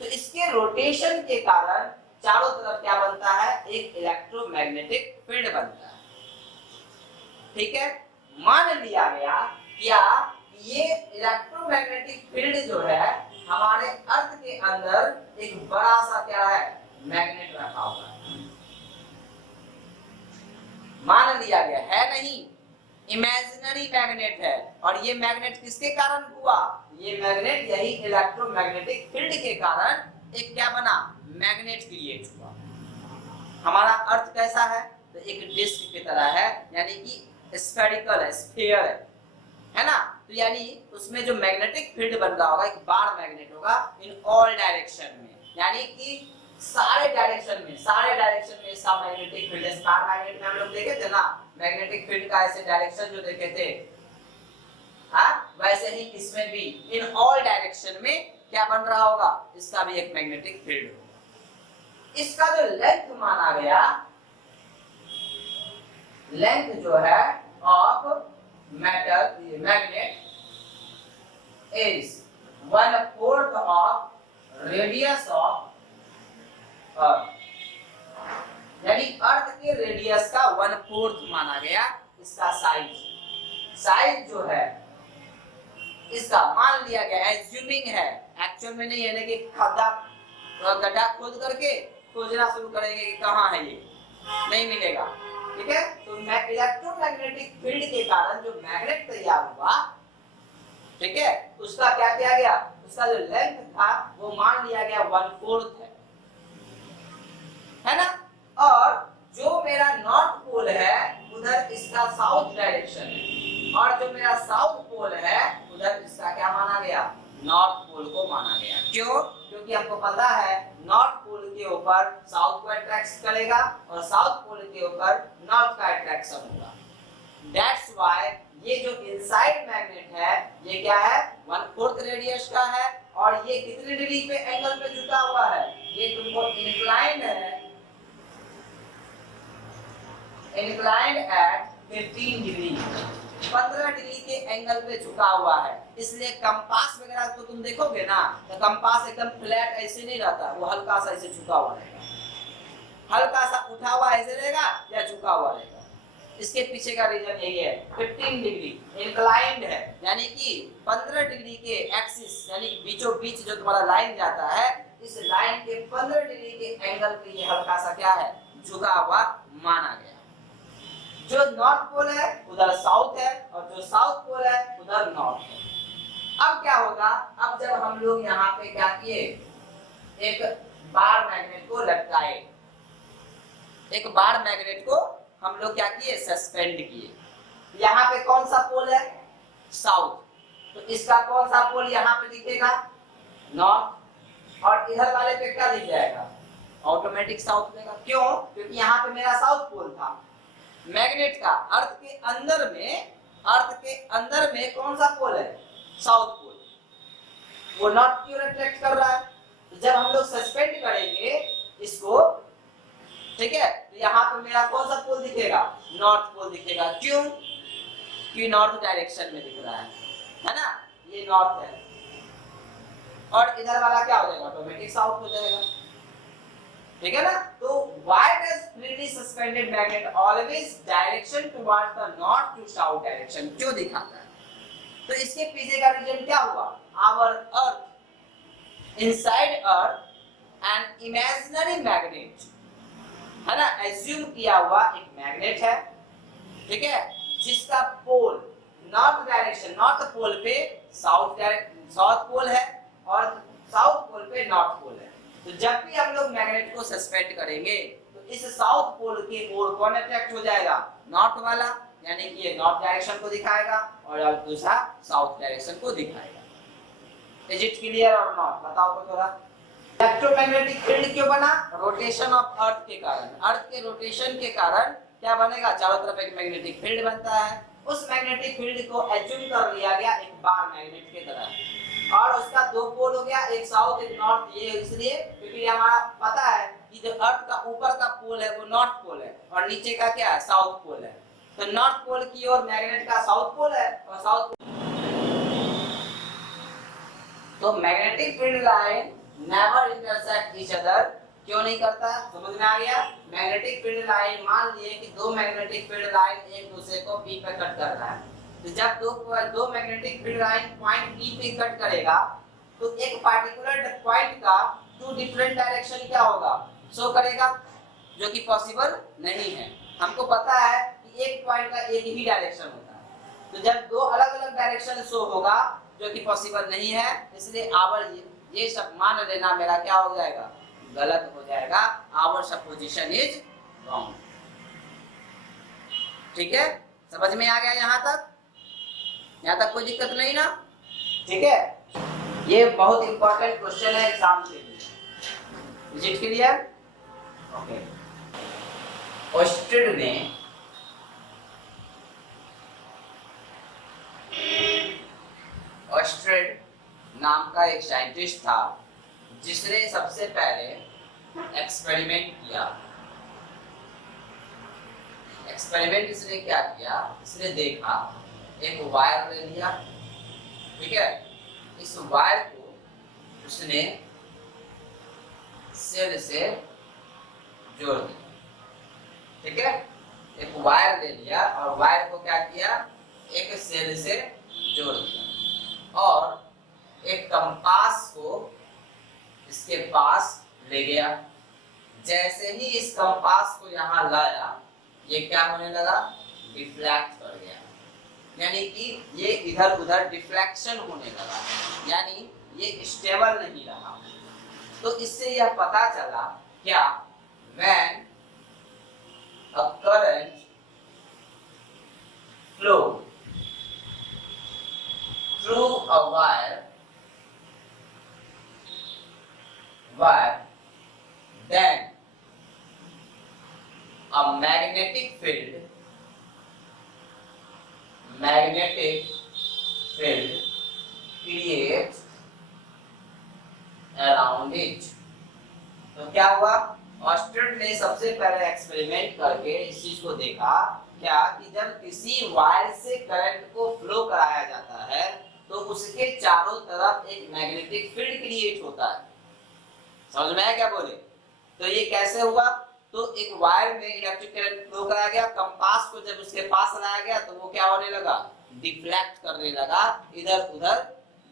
तो इसके रोटेशन के कारण चारों तरफ क्या बनता है, एक इलेक्ट्रोमैग्नेटिक फील्ड बनता है। ठीक है, मान लिया गया क्या ये इलेक्ट्रोमैग्नेटिक फील्ड जो है हमारे अर्थ के अंदर एक बड़ा सा क्या है, मैग्नेट रखा हुआ है। मान लिया गया है, नहीं, इमेजिनरी मैग्नेट है। और ये मैग्नेट किसके कारण हुआ, ये मैग्नेट यही इलेक्ट्रोमैग्नेटिक फील्ड के कारण एक क्या बना, मैग्नेट क्रिएट हुआ। हमारा अर्थ कैसा है, तो एक डिस्क की तरह है, यानी कि स्फेरिकल है, स्फीयर है ना। तो यानी उसमें जो मैग्नेटिक फील्ड बन रहा होगा, एक बार मैग्नेट होगा इन ऑल डायरेक्शन में, यानी कि सारे डायरेक्शन में सब मैग्नेटिक फील्ड। स्टार मैग्नेट में हम लोग देखे थे ना, मैग्नेटिक फील्ड का ऐसे डायरेक्शन जो देखे थे, हाँ, वैसे ही इसमें भी इन ऑल डायरेक्शन में क्या बन रहा होगा, इसका भी एक मैग्नेटिक फील्ड होगा। इसका जो लेंथ माना गया, लेंथ जो है of metal magnet is 1/4 of radius of अर्थ, यानी अर्थ के रेडियस का 1/4 माना गया इसका साइज जो है इसका। मान लिया गया, एज्यूमिंग है, एक्चुअल में नहीं है, कि गड्ढा खोद करके खोजना शुरू करेंगे कि कहाँ है ये, नहीं मिलेगा। ठीक है, तो इलेक्ट्रोमैग्नेटिक फील्ड के कारण जो मैग्नेट तैयार हुआ, ठीक है, उसका क्या किया गया, उसका जो लेंथ था वो मान लिया गया 1/4 है ना। और जो मेरा नॉर्थ पोल है उधर इसका साउथ डायरेक्शन है, और जो मेरा साउथ पोल है उधर इसका क्या माना गया, नॉर्थ पोल को माना गया। क्यों? क्योंकि हमको पता है नॉर्थ पोल के ऊपर साउथ को अट्रैक्ट करेगा और साउथ पोल के ऊपर नॉर्थ का अट्रैक्शन होगा। दैट्स व्हाई ये जो इनसाइड मैग्नेट है ये क्या है, 1/4 रेडियस का है, और ये कितने डिग्री पे एंगल पे झुका हुआ है, ये तुमको इंक्लाइंड है, इंक्लाइंड एट 15 डिग्री, 15 डिग्री के एंगल पे झुका हुआ है। इसलिए कंपास वगैरह तो तुम देखोगे ना, तो कंपास एकदम फ्लैट ऐसे नहीं रहता, वो हल्का सा ऐसे झुका हुआ रहेगा, हल्का सा उठा हुआ ऐसे रहेगा या झुका हुआ रहेगा। इसके पीछे का रीजन यही है, 15 डिग्री इंक्लाइंड है, यानी कि 15 डिग्री के एक्सिस, यानी बीचों बीच जो तुम्हारा लाइन जाता है इस लाइन के 15 डिग्री के एंगल पे ये हल्का सा क्या है, झुका हुआ माना गया। जो नॉर्थ पोल है उधर साउथ है और जो साउथ पोल है उधर नॉर्थ है। अब क्या होगा, अब जब हम लोग यहाँ पे क्या किए, एक बार मैग्नेट को लटकाए, एक बार मैग्नेट को हम लोग क्या किए, सस्पेंड किए। यहाँ पे कौन सा पोल है, साउथ, तो इसका कौन सा पोल यहाँ पे दिखेगा, नॉर्थ, और इधर वाले पे क्या दिख जाएगा, ऑटोमेटिक साउथ देगा। क्यों, क्योंकि यहाँ पे मेरा साउथ पोल था मैग्नेट का, अर्थ के अंदर में कौन सा पोल है, साउथ पोल, वो नॉर्थ की ओर अट्रैक्ट कर रहा है। तो जब हम लोग सस्पेंड करेंगे इसको, ठीक है, तो यहाँ पे मेरा कौन सा पोल दिखेगा, नॉर्थ पोल दिखेगा। क्यों, कि नॉर्थ डायरेक्शन में दिख रहा है ना, ये नॉर्थ है, और इधर वाला क्या हो जाएगा, ऑटोमेटिक साउथ हो जाएगा, ठीक है ना। तो why does freely suspended magnet always direction towards the north to south direction, क्यों दिखाता है, तो इसके पीछे का रीजन क्या हुआ, our earth inside earth an imaginary magnet है ना, एज्यूम किया हुआ एक मैग्नेट है, ठीक है, जिसका pole north direction, north pole पे साउथ पोल है और साउथ पोल पे नॉर्थ पोल है। तो जब भी हम लोग मैग्नेट को सस्पेंड करेंगे तो इस साउथ पोल की ओर कौन अट्रैक्ट हो जाएगा, नॉर्थ वाला, यानी कि ये नॉर्थ डायरेक्शन को दिखाएगा और दूसरा साउथ डायरेक्शन को दिखाएगा। इज इट क्लियर और नॉट, बताओ तो थोड़ा। इलेक्ट्रोमैग्नेटिक फील्ड क्यों बना, रोटेशन ऑफ अर्थ के कारण, अर्थ के रोटेशन के कारण क्या बनेगा, चारों तरफ एक मैग्नेटिक फील्ड बनता है। उस मैग्नेटिक फील्ड को एज्यूम कर लिया गया एक बार मैग्नेट के तरह, और उसका दो पोल हो गया, एक साउथ एक नॉर्थ। ये इसलिए क्योंकि हमारा पता है कि जो अर्थ का ऊपर का पोल है वो नॉर्थ पोल है और नीचे का क्या है, साउथ पोल है। तो नॉर्थ पोल की ओर मैग्नेट का साउथ पोल है और साउथ, तो magnetic field line never intersect each other, क्यों नहीं करता, समझ में आ गया। मैग्नेटिक फील्ड लाइन, मान लिए कि दो मैग्नेटिक फील्ड लाइन एक दूसरे को पी पे कट कर रहा है, तो जब दो magnetic field line point P पे कट करेगा तो एक पार्टिकुलर पॉइंट का टू डिफरेंट डायरेक्शन क्या होगा, शो करेगा, जो कि पॉसिबल नहीं है। हमको पता है कि एक पॉइंट का एक ही डायरेक्शन होता है, तो जब दो अलग अलग डायरेक्शन शो होगा जो कि पॉसिबल नहीं है, इसलिए आवर ये सब मान लेना मेरा क्या हो जाएगा, गलत हो जाएगा, आवर सपोजिशन इज रॉन्ग। ठीक है, समझ में आ गया यहाँ तक, यहाँ तक कोई दिक्कत नहीं ना, ठीक है। ये बहुत इंपॉर्टेंट क्वेश्चन है एग्जाम के लिए, is it clear, okay. Oersted ने ऑस्टेड नाम का एक साइंटिस्ट था जिसने सबसे पहले एक्सपेरिमेंट किया। एक्सपेरिमेंट इसने क्या किया, इसने देखा, एक वायर ले लिया, ठीक है, इस वायर को उसने सेल से जोड़ दिया, ठीक है, एक वायर ले लिया और वायर को क्या किया, एक सेल से जोड़ दिया और एक कंपास को इसके पास ले गया। जैसे ही इस कंपास को यहाँ लाया, ये क्या होने लगा, डिफ्लेक्ट कर गया, यानी कि ये इधर उधर डिफ्लेक्शन होने लगा, यानी ये स्टेबल नहीं रहा। तो इससे यह पता चला क्या, when a current flow through a wire, then a magnetic field creates around it। तो क्या हुआ, ऑस्टेड ने सबसे पहले एक्सपेरिमेंट करके इस चीज को देखा क्या, कि जब किसी वायर से करंट को फ्लो कराया जाता है तो उसके चारों तरफ एक मैग्नेटिक फील्ड क्रिएट होता है। समझ में आया क्या बोले, तो ये कैसे हुआ, तो एक वायर में इलेक्ट्रिक करंट फ्लो कराया गया, कंपास को जब उसके पास लाया गया तो वो क्या होने लगा, डिफ्लेक्ट करने लगा, इधर उधर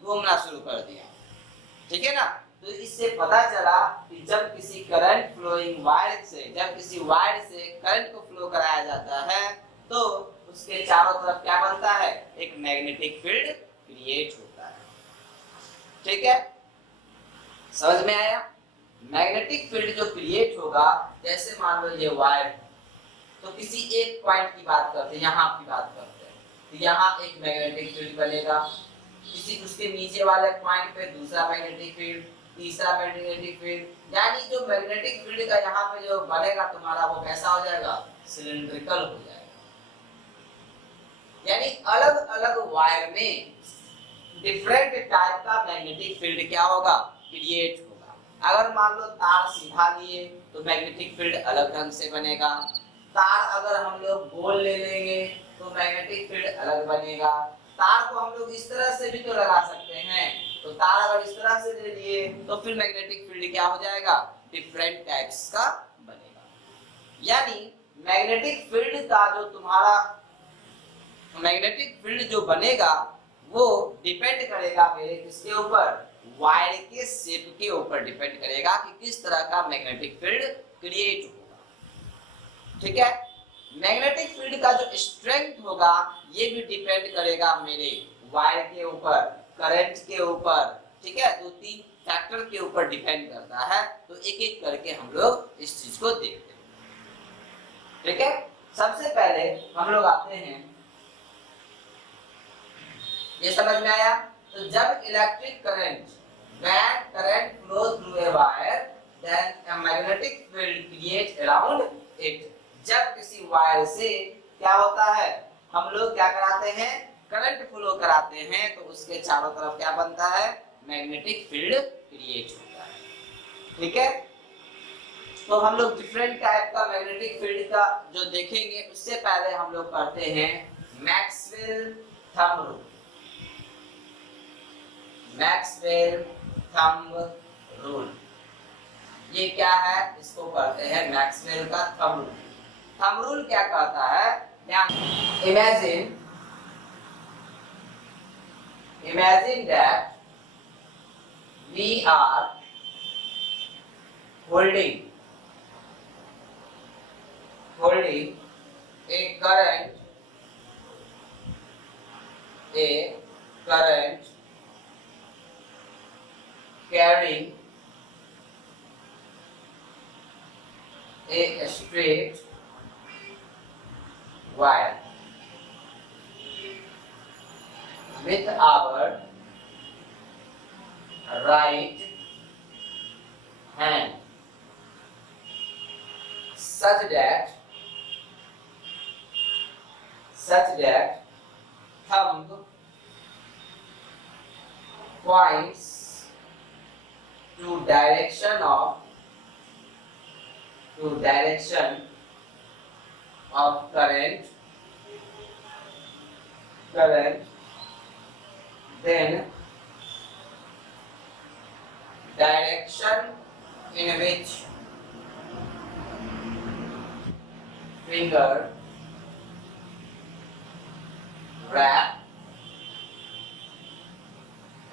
घूमना शुरू कर दिया, ठीक है ना। तो इससे पता चला कि जब किसी करंट फ्लोइंग वायर से, जब किसी वायर से करंट को फ्लो कराया जाता है तो उसके चारों तरफ क्या बनता है, एक मैग्नेटिक फील्ड क्रिएट होता है। ठीक है, समझ में आया? मैग्नेटिक फील्ड जो क्रिएट होगा, जैसे मान लो ये वायर, तो किसी एक पॉइंट की बात करते हैं, यहाँ की बात करते हैं, तो यहाँ एक मैग्नेटिक फील्ड बनेगा, किसी उसके नीचे वाले पॉइंट पे दूसरा मैग्नेटिक फील्ड, तीसरा मैग्नेटिक फील्ड, यानी जो मैग्नेटिक फील्ड का यहाँ पे जो बनेगा तुम्हारा, वो कैसा हो जाएगा, सिलिंड्रिकल हो जाएगा। यानी अलग अलग वायर में डिफरेंट टाइप का मैग्नेटिक फील्ड क्या होगा, क्रिएट होगा। अगर मान लो तार सीधा लिए तो मैग्नेटिक फील्ड अलग ढंग से बनेगा, तार अगर हम लोग गोल ले लेंगे तो मैग्नेटिक फील्ड अलग बनेगा। तार को हम लोग इस तरह से भी तो लगा सकते हैं, तो तार अगर इस तरह से ले लिए तो फिर मैग्नेटिक फील्ड क्या हो जाएगा, डिफरेंट टाइप्स का बनेगा। यानी मैग्नेटिक फील्ड का जो तुम्हारा मैग्नेटिक फील्ड जो बनेगा वो डिपेंड करेगा मेरे किसके ऊपर, वायर के शेप के ऊपर डिपेंड करेगा कि किस तरह का मैग्नेटिक फील्ड क्रिएट होगा। ठीक है, मैग्नेटिक फील्ड का जो स्ट्रेंथ होगा ये भी डिपेंड करेगा मेरे वायर के ऊपर, करंट के ऊपर। ठीक है, दो तीन फैक्टर के ऊपर डिपेंड करता है। तो एक एक करके हम लोग इस चीज को देखते हैं। ठीक है, सबसे पहले हम लोग आते हैं, ये समझ में आया? तो जब electric current, when current flows through a wire, then a magnetic field creates around it। जब किसी वायर से क्या होता है, हम लोग क्या कराते हैं, करंट फ्लो कराते हैं, तो उसके चारों तरफ क्या बनता है, मैग्नेटिक फील्ड क्रिएट होता है। ठीक है, तो हम लोग डिफरेंट टाइप का मैग्नेटिक फील्ड का जो देखेंगे, उससे पहले हम लोग करते हैं Maxwell thumb rule. Maxwell thumb rule, ये क्या है, इसको कहते हैं मैक्सवेल का थंब रूल। थंब रूल क्या कहता है, imagine that we are holding a current carrying a straight wire with our right hand, such that thumb points to direction of current, then direction in which finger wrap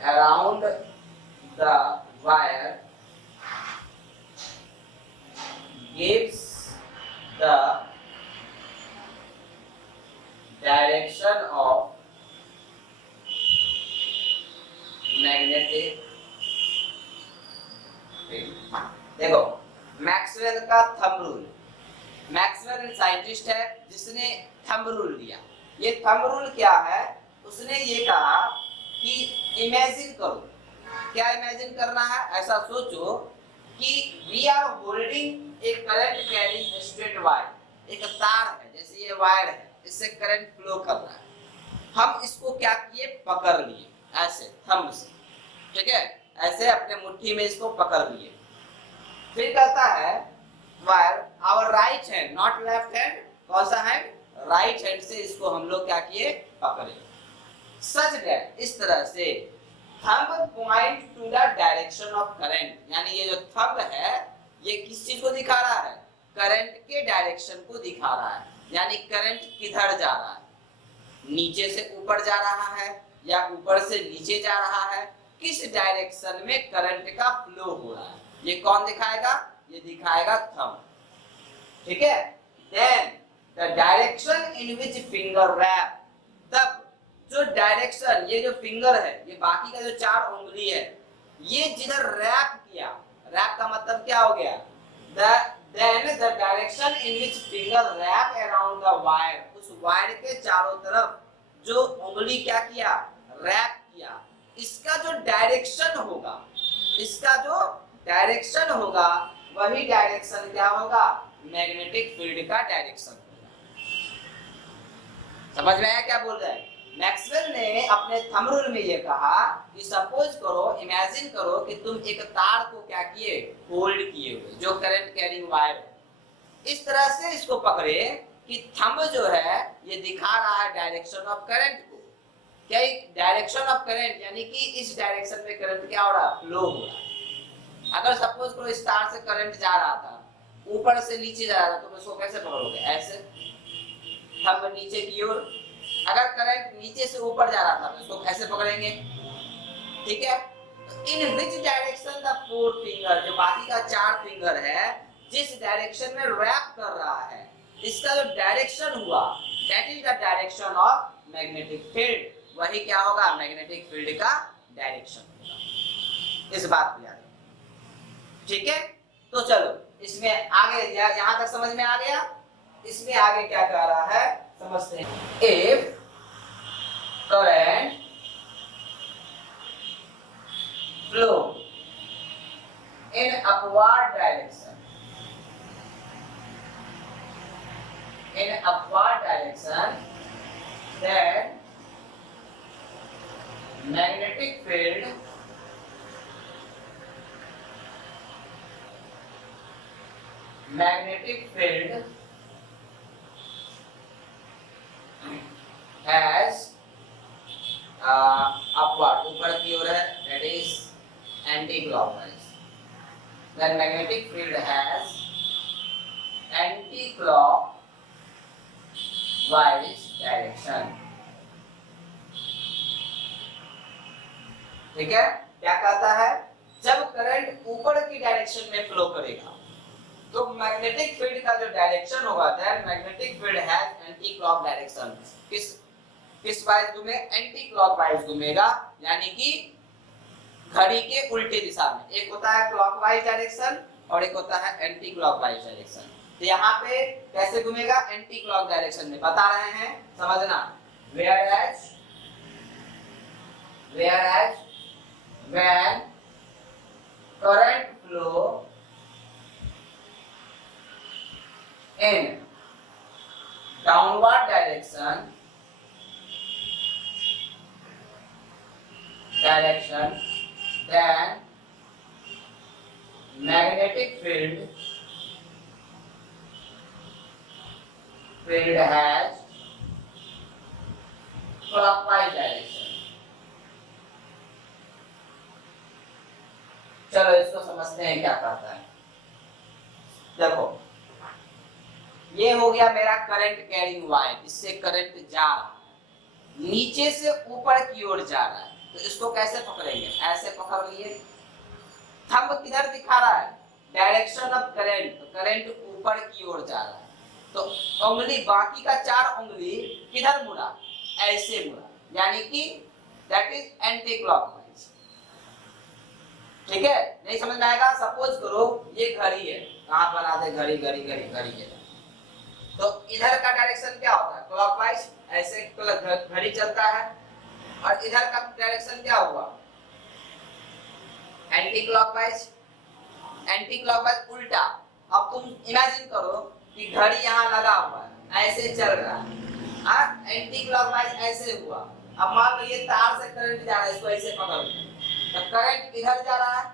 around the wire gives the direction of magnetic field। देखो, Maxwell का thumb rule, Maxwell scientist है जिसने thumb rule दिया। ये thumb rule क्या है, उसने ये कहा कि इमेजिन करो, क्या इमेजिन करना है, ऐसा सोचो कि we are holding a current carrying straight wire, एक तार है, जैसे ये वायर है, इससे करंट फ्लो कर रहा है, हम इसको क्या किए, पकड़ लिए ऐसे थंब से। ठीक है, ऐसे अपने मुट्ठी में इसको पकड़ लिए। फिर कहता है wire our right hand, not left hand, कौन सा हैंड, राइट हैंड से इसको हम लोग क्या किए, पकड़े। सच दैट, इस तरह से thumb point two the direction of current, यानी ये जो थंब है ये किस चीज को दिखा रहा है, करंट के डायरेक्शन को दिखा रहा है। यानी करंट किधर जा रहा है, नीचे से ऊपर जा रहा है या ऊपर से नीचे जा रहा है, किस डायरेक्शन में करंट का फ्लो हो रहा है। ये कौन दिखाएगा, ये दिखाएगा थंब, ठीक है। Then the direction in which finger wrap, तब जो डायरेक्शन, ये जो फिंगर है, ये बाकी का जो 4 उंगली है, ये जिधर रैप किया, रैप का मतलब क्या हो गया, then the direction in which finger wrap around the wire, उस वायर के चारों तरफ जो उंगली क्या किया, रैप किया, इसका जो डायरेक्शन होगा, इसका जो डायरेक्शन होगा, वही डायरेक्शन क्या होगा, मैग्नेटिक फील्ड का डायरेक्शन होगा। समझ में आया क्या बोल रहा है। मैक्सवेल ने अपने थंब रूल में ये कहा कि सपोज करो, इमेजिन करो कि तुम एक तार को क्या किए, होल्ड किए हुए, जो करंट कैरिंग वायर है, इस तरह से इसको पकड़े कि थंब जो है ये दिखा रहा है डायरेक्शन ऑफ करंट को। क्या डायरेक्शन ऑफ करंट, यानी कि इस डायरेक्शन में करंट क्या हो रहा है, फ्लो हो रहा है। अगर सपोज करो इस तार से करंट जा रहा था, ऊपर से नीचे जा रहा था, तो इसको कैसे पकड़ोगे, ऐसे, थंब नीचे की ओर। अगर करंट नीचे से ऊपर जा रहा था तो इसको कैसे पकड़ेंगे, ठीक है। इन विच डायरेक्शन द 4 फिंगर, जो बाकी का 4 फिंगर है, जिस डायरेक्शन में रैप कर रहा है, इसका जो डायरेक्शन हुआ, that is the direction of magnetic field, वही क्या होगा, मैग्नेटिक फील्ड का डायरेक्शन होगा। इस बात को याद रखो, ठीक है। तो चलो इसमें आगे, यहां तक समझ में आ गया। इसमें आगे क्या कह रहा है समझते हैं। If current flow in upward direction, then magnetic field has upward, ऊपर की ओर है, that is anti-clockwise. Then magnetic field has anti-clockwise direction. ठीक है। क्या कहता है, जब करंट ऊपर की डायरेक्शन में फ्लो करेगा तो मैग्नेटिक फील्ड का जो डायरेक्शन होगा, that magnetic field has anti clock direction. किस वाइज घूमे, एंटी क्लॉकवाइज घूमेगा, यानी कि घड़ी के उल्टे दिशा में। एक होता है क्लॉकवाइज डायरेक्शन और एक होता है एंटी क्लॉकवाइज डायरेक्शन। तो यहाँ पे कैसे घूमेगा, एंटी क्लॉक डायरेक्शन में, बता रहे हैं, समझना। whereas when current flow in downward direction, then magnetic field has clockwise direction। चलो इसको समझते हैं क्या कहता है। देखो ये हो गया मेरा करंट कैरिंग वायर, इससे करंट जा रहा है, नीचे से ऊपर की ओर जा रहा है, तो इसको कैसे पकड़ेंगे, ऐसे पकड़ लिए। थंब किधर दिखा रहा है, डायरेक्शन ऑफ करंट, तो करंट ऊपर की ओर जा रहा है, तो उंगली, बाकी का 4 उंगली किधर मुड़ा, ऐसे मुड़ा, यानी कि दैट इज एंटी क्लॉकवाइज। ठीक है, नहीं समझ में आएगा। सपोज करो ये घड़ी है, कहां पर आते, घड़ी है, तो इधर का डायरेक्शन क्या होता है, क्लॉकवाइज, ऐसे घड़ी चलता है, और इधर का डायरेक्शन क्या हुआ, एंटी क्लॉकवाइज उल्टा। अब तुम इमेजिन करो कि घड़ी यहाँ लगा हुआ है, ऐसे चल रहा है, एंटी क्लॉकवाइज ऐसे हुआ। अब मान लो ये तार से करंट जा रहा है, इसको ऐसे पकड़, तो करंट इधर जा रहा है,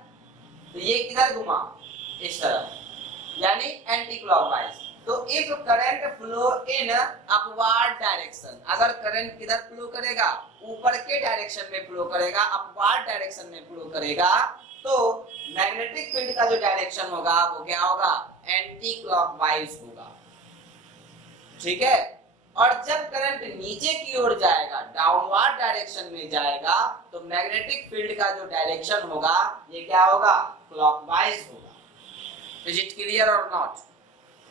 तो ये किधर घुमा, इस तरफ, यानी एंटी क्लॉकवाइज। तो if current flow in upward direction, अगर करंट किधर फ्लो करेगा, ऊपर के डायरेक्शन में फ्लो करेगा, अपवर्ड डायरेक्शन में फ्लो करेगा, तो मैग्नेटिक फील्ड का जो डायरेक्शन होगा वो क्या होगा, एंटी क्लॉकवाइज होगा। ठीक है, और जब करंट नीचे की ओर जाएगा, डाउनवर्ड डायरेक्शन में जाएगा, तो मैग्नेटिक फील्ड का जो डायरेक्शन होगा ये क्या होगा, क्लॉकवाइज होगा। इज इट क्लियर और नॉट?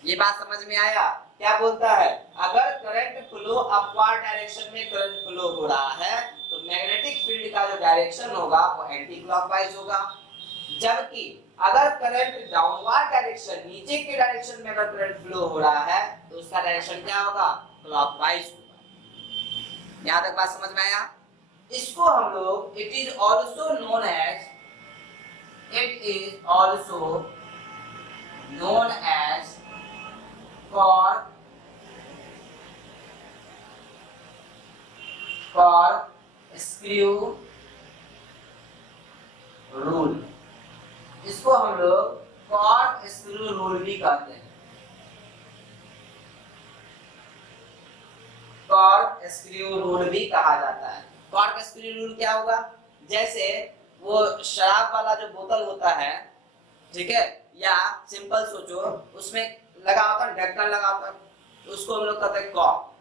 ये बात समझ में आया? क्या बोलता है, अगर करंट फ्लो अपवर्ड डायरेक्शन में करंट फ्लो हो रहा है तो मैग्नेटिक फील्ड का जो डायरेक्शन होगा वो एंटी क्लॉकवाइज होगा, जबकि अगर करंट डाउनवर्ड डायरेक्शन, नीचे के डायरेक्शन में अगर करंट फ्लो हो रहा है तो उसका डायरेक्शन क्या होगा, क्लॉकवाइज होगा। यहां तक बात समझ में आया? इसको हम लोग it is also known as corkscrew rule, इसको हम लोग कॉर्कस्क्रू रूल भी कहते हैं। कॉर्कस्क्रू रूल भी कहा जाता है। कॉर्कस्क्रू रूल क्या होगा, जैसे वो शराब वाला जो बोतल होता है, ठीक है, या सिंपल सोचो उसमें लगा होता है ढक्कन लगा होता है, उसको हम लोग कहते हैं कॉर्क,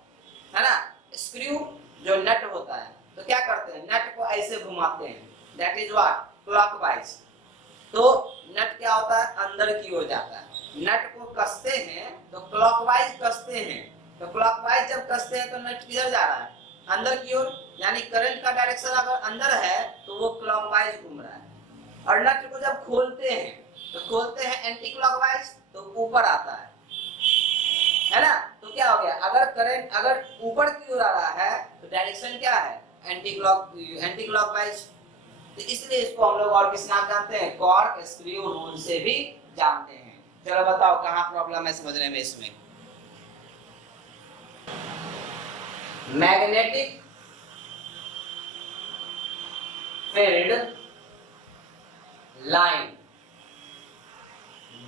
है ना। स्क्रू जो नट होता है, तो क्या करते हैं, नट को ऐसे घुमाते हैं, दैट इज व्हाट, क्लॉकवाइज। तो नट क्या होता है, अंदर की ओर जाता है। नट को कसते हैं तो क्लॉकवाइज कसते हैं, तो क्लॉकवाइज जब कसते हैं तो नट किधर जा रहा है, अंदर की ओर, यानी करंट का डायरेक्शन अगर अंदर है तो वो क्लॉकवाइज घूम रहा है। और नट को जब खोलते हैं तो खोलते हैं एंटी क्लॉकवाइज, तो ऊपर आता है ना। तो क्या हो गया, अगर करंट अगर ऊपर की ओर आ रहा है तो डायरेक्शन क्या है, एंटी क्लॉकवाइज। तो इसलिए इसको हम लोग और किस नाम जानते हैं, कॉर्कस्क्रू रूल से भी जानते हैं। चलो बताओ कहां प्रॉब्लम है समझने में इसमें। Magnetic field line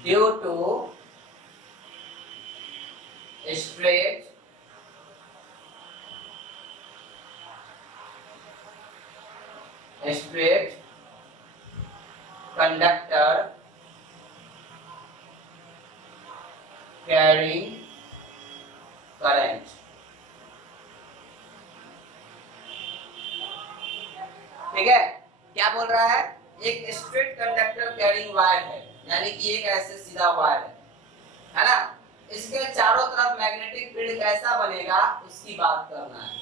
due to straight conductor carrying current। ठीक है, क्या बोल रहा है, एक स्ट्रेट कंडक्टर कैरिंग वायर है, यानी कि एक ऐसे सीधा वायर है ना, इसके चारों तरफ मैग्नेटिक फील्ड कैसा बनेगा उसकी बात करना है।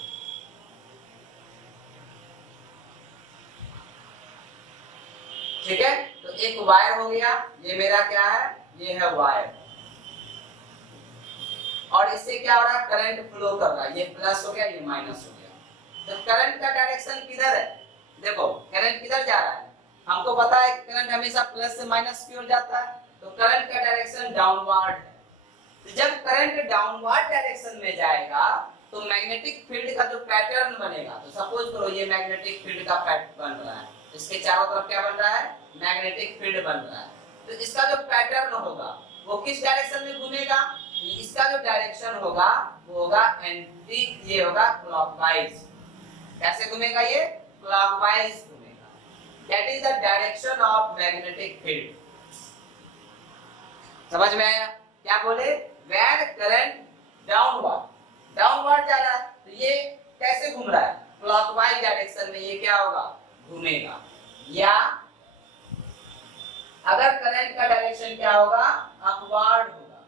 ठीक है, तो एक वायर हो गया, ये मेरा क्या है, ये है वायर, और इससे क्या हो रहा है, करंट फ्लो कर रहा है, ये प्लस हो गया, ये माइनस हो गया। तो करंट का डायरेक्शन किधर है, देखो करंट किधर जा रहा है, हमको पता है करंट हमेशा प्लस से माइनस की ओर जाता है, तो करंट का डायरेक्शन डाउनवर्ड है। तो जब करंट डाउनवर्ड डायरेक्शन में जाएगा तो मैग्नेटिक फील्ड का जो पैटर्न बनेगा, तो सपोज करो ये मैग्नेटिक फील्ड का पैटर्न बन रहा है, इसके चारों तरफ क्या बन रहा है, मैग्नेटिक फील्ड बन रहा है। तो इसका जो पैटर्न होगा वो किस डायरेक्शन में घूमेगा, इसका जो डायरेक्शन होगा वो होगा एंटी, ये होगा क्लॉकवाइज। कैसे घूमेगा, ये क्लॉकवाइज घूमेगा, that is the direction of magnetic field. समझ में आया? क्या बोले, when current डाउनवर्ड जा रहा है तो ये कैसे घूम रहा है, क्लॉकवाइज डायरेक्शन में ये क्या होगा, घूमेगा। या अगर करंट का डायरेक्शन क्या होगा, अपवर्ड होगा,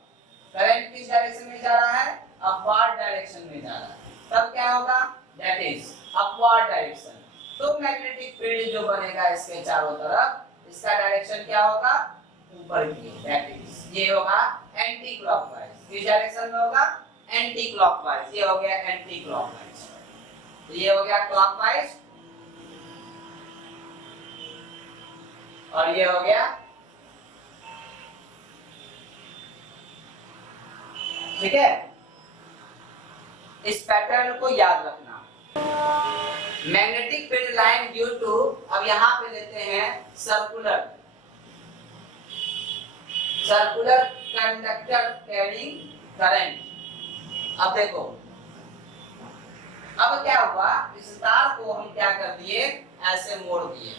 करंट किस डायरेक्शन में जा रहा है, अपवर्ड डायरेक्शन में जा रहा है, तब क्या होगा, दैट इज अपवर्ड डायरेक्शन। तो मैग्नेटिक फील्ड जो बनेगा इसके चारों तरफ, इसका डायरेक्शन क्या होगा, ऊपर की ओर, दैट इज ये होगा एंटी क्लॉकवाइज। किस डायरेक्शन में होगा, एंटी क्लॉकवाइज, ये हो गया एंटी क्लॉकवाइज। तो ये हो गया क्लॉकवाइज और ये हो गया, ठीक है। इस पैटर्न को याद रखना। Magnetic field line due to, अब यहां पे लेते हैं सर्कुलर कंडक्टर कैरिंग करंट। अब देखो, अब क्या हुआ, इस तार को हम क्या कर दिए, ऐसे मोड़ दिए,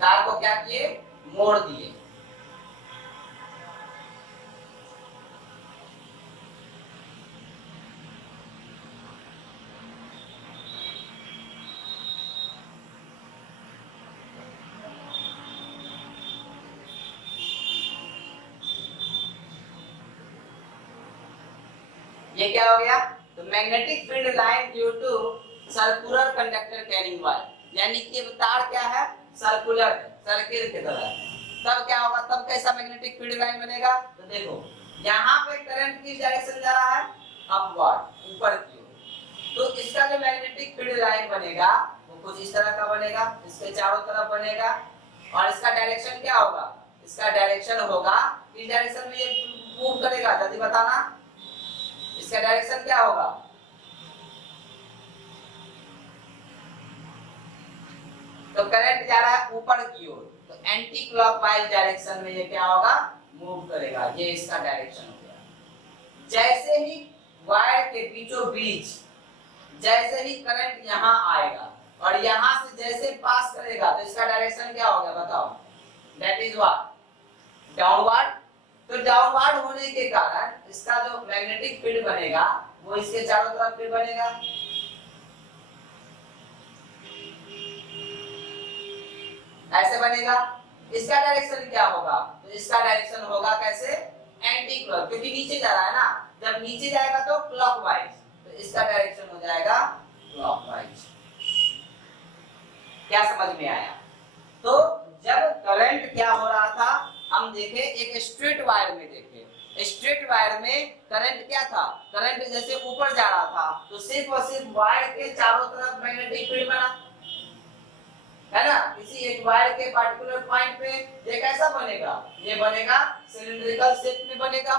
तार को क्या किए, मोड़ दिए। ये क्या हो गया? तो magnetic field line due to circular conductor carrying wire, यानी कि तार क्या है? सर्कुलर, सर्किल की तरह। तब क्या होगा? तब कैसा मैग्नेटिक फील्ड लाइन बनेगा? तो देखो यहाँ पे करंट किस डायरेक्शन जा रहा है? अपवर्ड, ऊपर की ओर। तो इसका जो मैग्नेटिक फील्ड लाइन बनेगा वो कुछ इस तरह का बनेगा, इसके चारों तरफ बनेगा। और इसका डायरेक्शन क्या होगा? इसका डायरेक्शन होगा, किस डायरेक्शन में ये मूव करेगा? जल्दी बताना, इसका डायरेक्शन क्या होगा? तो करंट जा रहा है ऊपर की ओर, तो एंटी क्लॉकवाइज डायरेक्शन में ये क्या होगा? मूव करेगा। ये इसका डायरेक्शन हो गया। जैसे ही वायर के बीचों बीच जैसे ही करंट यहाँ आएगा और यहाँ से जैसे पास करेगा तो इसका डायरेक्शन क्या होगा? बताओ। That is what? डाउनवर्ड। तो डाउनवर्ड होने के कारण इसका जो मैग्नेटिक फील्ड बनेगा वो इसके चारों तरफ फिर बनेगा। ऐसे बनेगा। इसका डायरेक्शन क्या होगा? तो इसका डायरेक्शन होगा कैसे? एंटी क्लॉक, क्योंकि नीचे जा रहा है ना। जब नीचे जाएगा तो क्लॉकवाइज, तो इसका डायरेक्शन हो जाएगा क्लॉकवाइज। क्या समझ में आया? तो जब करंट क्या हो रहा था, हम देखे एक स्ट्रेट वायर में, देखे स्ट्रेट वायर में करंट क्या था? करंट जैसे ऊपर जा रहा था तो सिर्फ और सिर्फ वायर के चारों तरफ मैग्नेटिक फील्ड बना, है ना। किसी एक वायर के पार्टिकुलर पॉइंट पे ये कैसा बनेगा? ये बनेगा सिलिंड्रिकल शेप में बनेगा,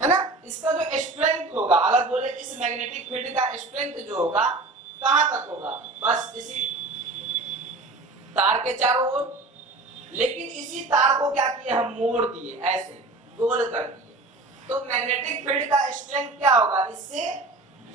है ना। इसका जो स्ट्रेंथ होगा, अगर बोले इस मैग्नेटिक फील्ड का स्ट्रेंथ जो होगा कहां तक होगा? बस इसी तार के चारों ओर। लेकिन इसी तार को क्या किए? हम मोड़ दिए, ऐसे गोल कर दिए, तो मैग्नेटिक फील्ड का स्ट्रेंथ क्या होगा? इससे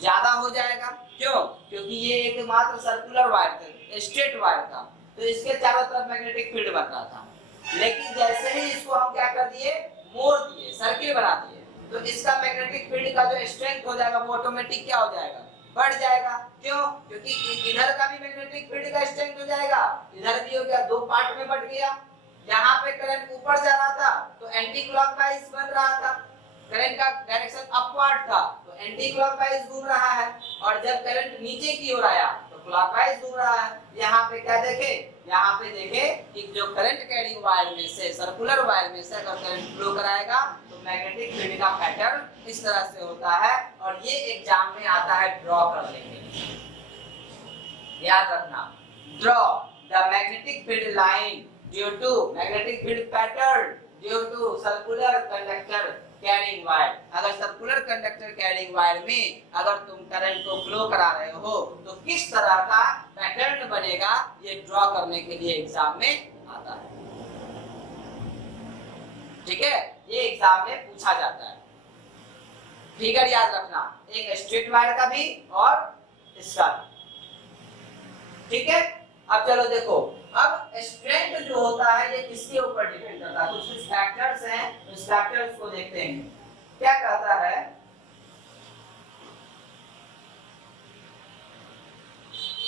ज्यादा हो जाएगा। क्यों? क्योंकि ये एक मात्र सर्कुलर वायर था, स्ट्रेट वायर था, तो इसके चारों तरफ मैग्नेटिक फील्ड बन रहा था। लेकिन जैसे ही इसको हम क्या कर दिए? मोड़ दिए, सर्किल बना दिए, तो इसका मैग्नेटिक फील्ड का जो स्ट्रेंथ हो जाएगा वो ऑटोमेटिक क्या हो जाएगा? बढ़ जाएगा। क्यों? क्योंकि इधर का भी मैग्नेटिक फील्ड का स्ट्रेंथ हो जाएगा, इधर भी हो गया, दो पार्ट में बट गया। यहाँ पे करंट ऊपर जा रहा था तो एंटी क्लॉकवाइज बन रहा था, करंट का डायरेक्शन अपवर्ड था तो एंटी क्लॉकवाइज घूम रहा है, और जब करंट नीचे की ओर आया तो क्लॉकवाइज घूम रहा है। यहाँ पे क्या देखे? यहाँ पे देखे कि जो करंट कैरिंग वायर में से, सर्कुलर वायर में से अगर करंट फ्लो कराएगा तो मैग्नेटिक फील्ड का पैटर्न इस तरह से होता है, और ये एग्जाम में आता है ड्रॉ करने के लिए। याद रखना, draw the magnetic field line due to magnetic field pattern due to circular conductor carrying wire. अगर सर्कुलर कंडक्टर कैरिंग वायर में अगर तुम करंट को फ्लो करा रहे हो तो किस तरह का पैटर्न बनेगा, ये ड्रॉ करने के लिए एग्जाम में आता है। ठीक है, ये एग्जाम में पूछा जाता है। फिगर याद रखना, एक स्ट्रेट वायर का भी और इसका भी। ठीक है, अब चलो देखो, अब स्ट्रेंथ जो होता है ये किसके ऊपर डिपेंड करता है? कुछ कुछ फैक्टर्स हैं, तो इस फैक्टर्स को देखते हैं। क्या कहता है?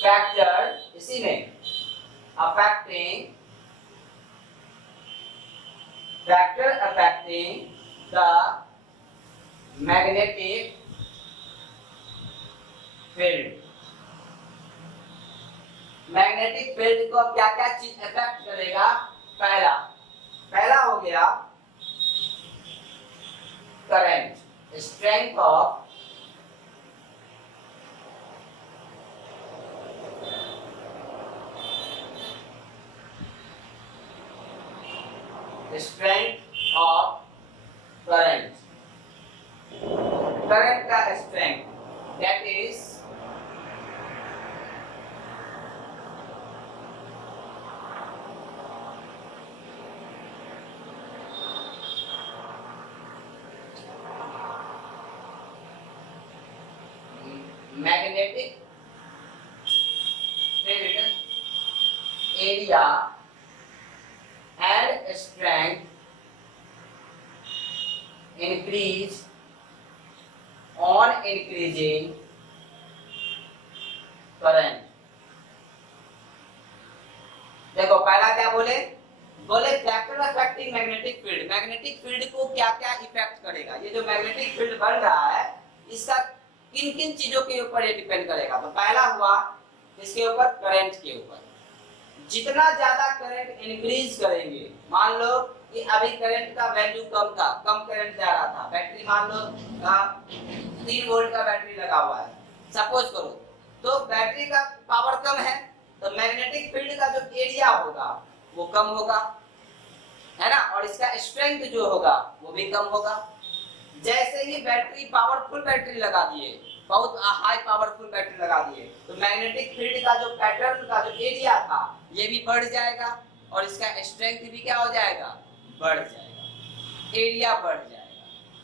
फैक्टर इसी में affecting the magnetic field। Magnetic field को क्या क्या चीज अफेक्ट करेगा? पहला हो गया current, strength of current, current का strength, that is magnetic field area and strength increase on increasing current। देखो पहला क्या बोले? Factor affecting magnetic field. Magnetic field को क्या क्या इफेक्ट करेगा? ये जो मैग्नेटिक फील्ड बन रहा है इसका किन किन चीजों के ऊपर ये डिपेंड करेगा। तो पहला हुआ इसके ऊपर करंट के ऊपर, जितना ज्यादा करंट इंक्रीज करेंगे, मान लो कि अभी करंट का वैल्यू कम था, कम करंट जा रहा था, बैटरी मान लो 3 वोल्ट का बैटरी लगा हुआ है सपोज करो, तो बैटरी का पावर कम है तो मैग्नेटिक फील्ड का जो एरिया होगा वो कम होगा, है ना, और इसका स्ट्रेंथ जो होगा वो भी कम होगा। जैसे ही बैटरी पावरफुल बैटरी लगा दिए, बहुत हाई पावरफुल बैटरी लगा दिए, तो मैग्नेटिक फील्ड का जो पैटर्न का जो एरिया था ये भी बढ़ जाएगा और इसका स्ट्रेंथ भी क्या हो जाएगा, बढ़ जाएगा, एरिया बढ़ जाएगा।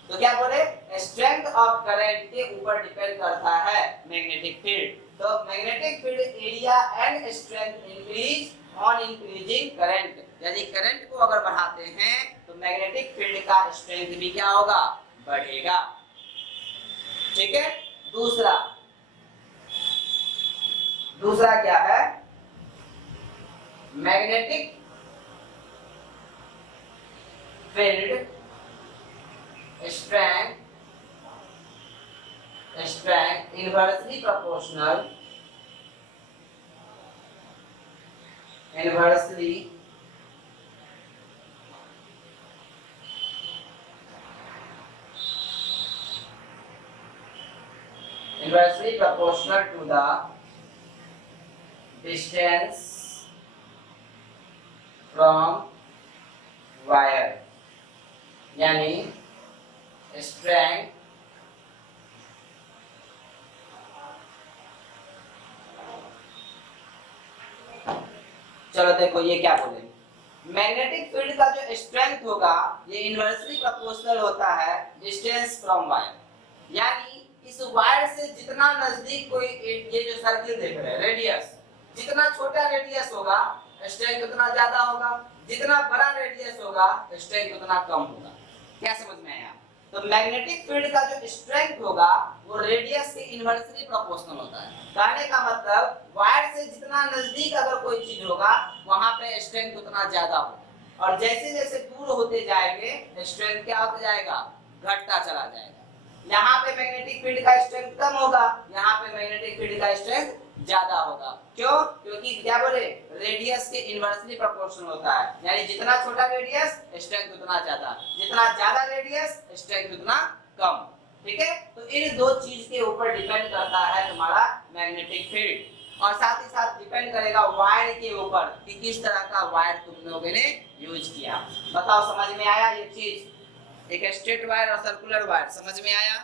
तो क्या बोले, स्ट्रेंथ ऑफ करंट के ऊपर डिपेंड करता है मैग्नेटिक फील्ड। तो magnetic field area and strength increase on increasing current, यदि करंट को अगर बढ़ाते हैं तो मैग्नेटिक फील्ड का स्ट्रेंथ भी क्या होगा, बढ़ेगा। ठीक है, दूसरा क्या है, magnetic field strength inversely proportional to the distance from wire, यानी स्ट्रेंथ चलो देखो ये क्या बोले, मैग्नेटिक फील्ड का जो स्ट्रेंथ होगा ये इनवर्सली प्रोपोर्शनल होता है डिस्टेंस फ्रॉम वायर, यानी इस वायर से जितना नजदीक कोई, ये जो सर्किल देख रहे हैं रेडियस, जितना छोटा रेडियस होगा स्ट्रेंथ उतना ज्यादा होगा, जितना बड़ा रेडियस होगा स्ट्रेंथ उतना कम होगा। क्या समझ में आया? तो मैग्नेटिक फील्ड का जो स्ट्रेंथ होगा वो रेडियस के इनवर्सली प्रोपोर्शनल होता है। कहने का मतलब वायर से जितना नजदीक अगर कोई चीज होगा वहां पे स्ट्रेंथ उतना ज्यादा होगा, और जैसे जैसे दूर होते जाएंगे स्ट्रेंथ क्या होता जाएगा, घटता चला जाएगा। यहाँ पे मैग्नेटिक फील्ड का स्ट्रेंथ कम होगा, यहाँ पे मैग्नेटिक फील्ड का स्ट्रेंथ ज्यादा होगा। क्यों? क्योंकि क्या बोले, रेडियस के इनवर्सली प्रोपोर्शनल होता है, यानी जितना छोटा रेडियस स्ट्रेंथ उतना ज्यादा, जितना ज्यादा रेडियस स्ट्रेंथ उतना कम। ठीक है, तो इन दो चीज के ऊपर डिपेंड करता है तुम्हारा मैग्नेटिक फील्ड, और साथ ही साथ डिपेंड करेगा वायर के ऊपर कि किस तरह का वायर तुम लोगों ने यूज किया। बताओ समझ में आया ये चीज? एक स्ट्रेट वायर और सर्कुलर वायर समझ में आया?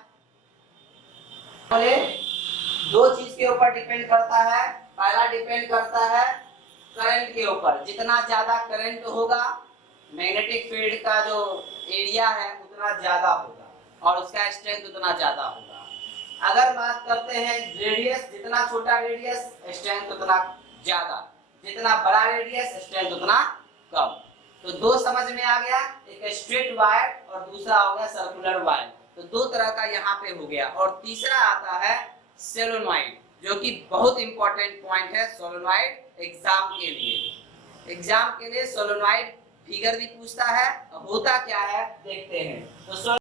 बोले दो चीज के ऊपर डिपेंड करता है, पहला डिपेंड करता है करंट के ऊपर, जितना ज्यादा करंट होगा मैग्नेटिक फील्ड का जो एरिया है उतना ज्यादा होगा और उसका स्ट्रेंथ उतना ज्यादा होगा। अगर बात करते हैं रेडियस, जितना छोटा रेडियस स्ट्रेंथ उतना ज्यादा, जितना बड़ा रेडियस स्ट्रेंथ उतना कम। तो दो समझ में आ गया, एक स्ट्रेट वायर और दूसरा हो गया सर्कुलर वायर। तो दो तरह का यहाँ पे हो गया, और तीसरा आता है सोलेनॉइड, जो कि बहुत इंपॉर्टेंट पॉइंट है सोलेनॉइड एग्जाम के लिए। एग्जाम के लिए सोलेनॉइड फिगर भी पूछता है, होता क्या है देखते हैं। तो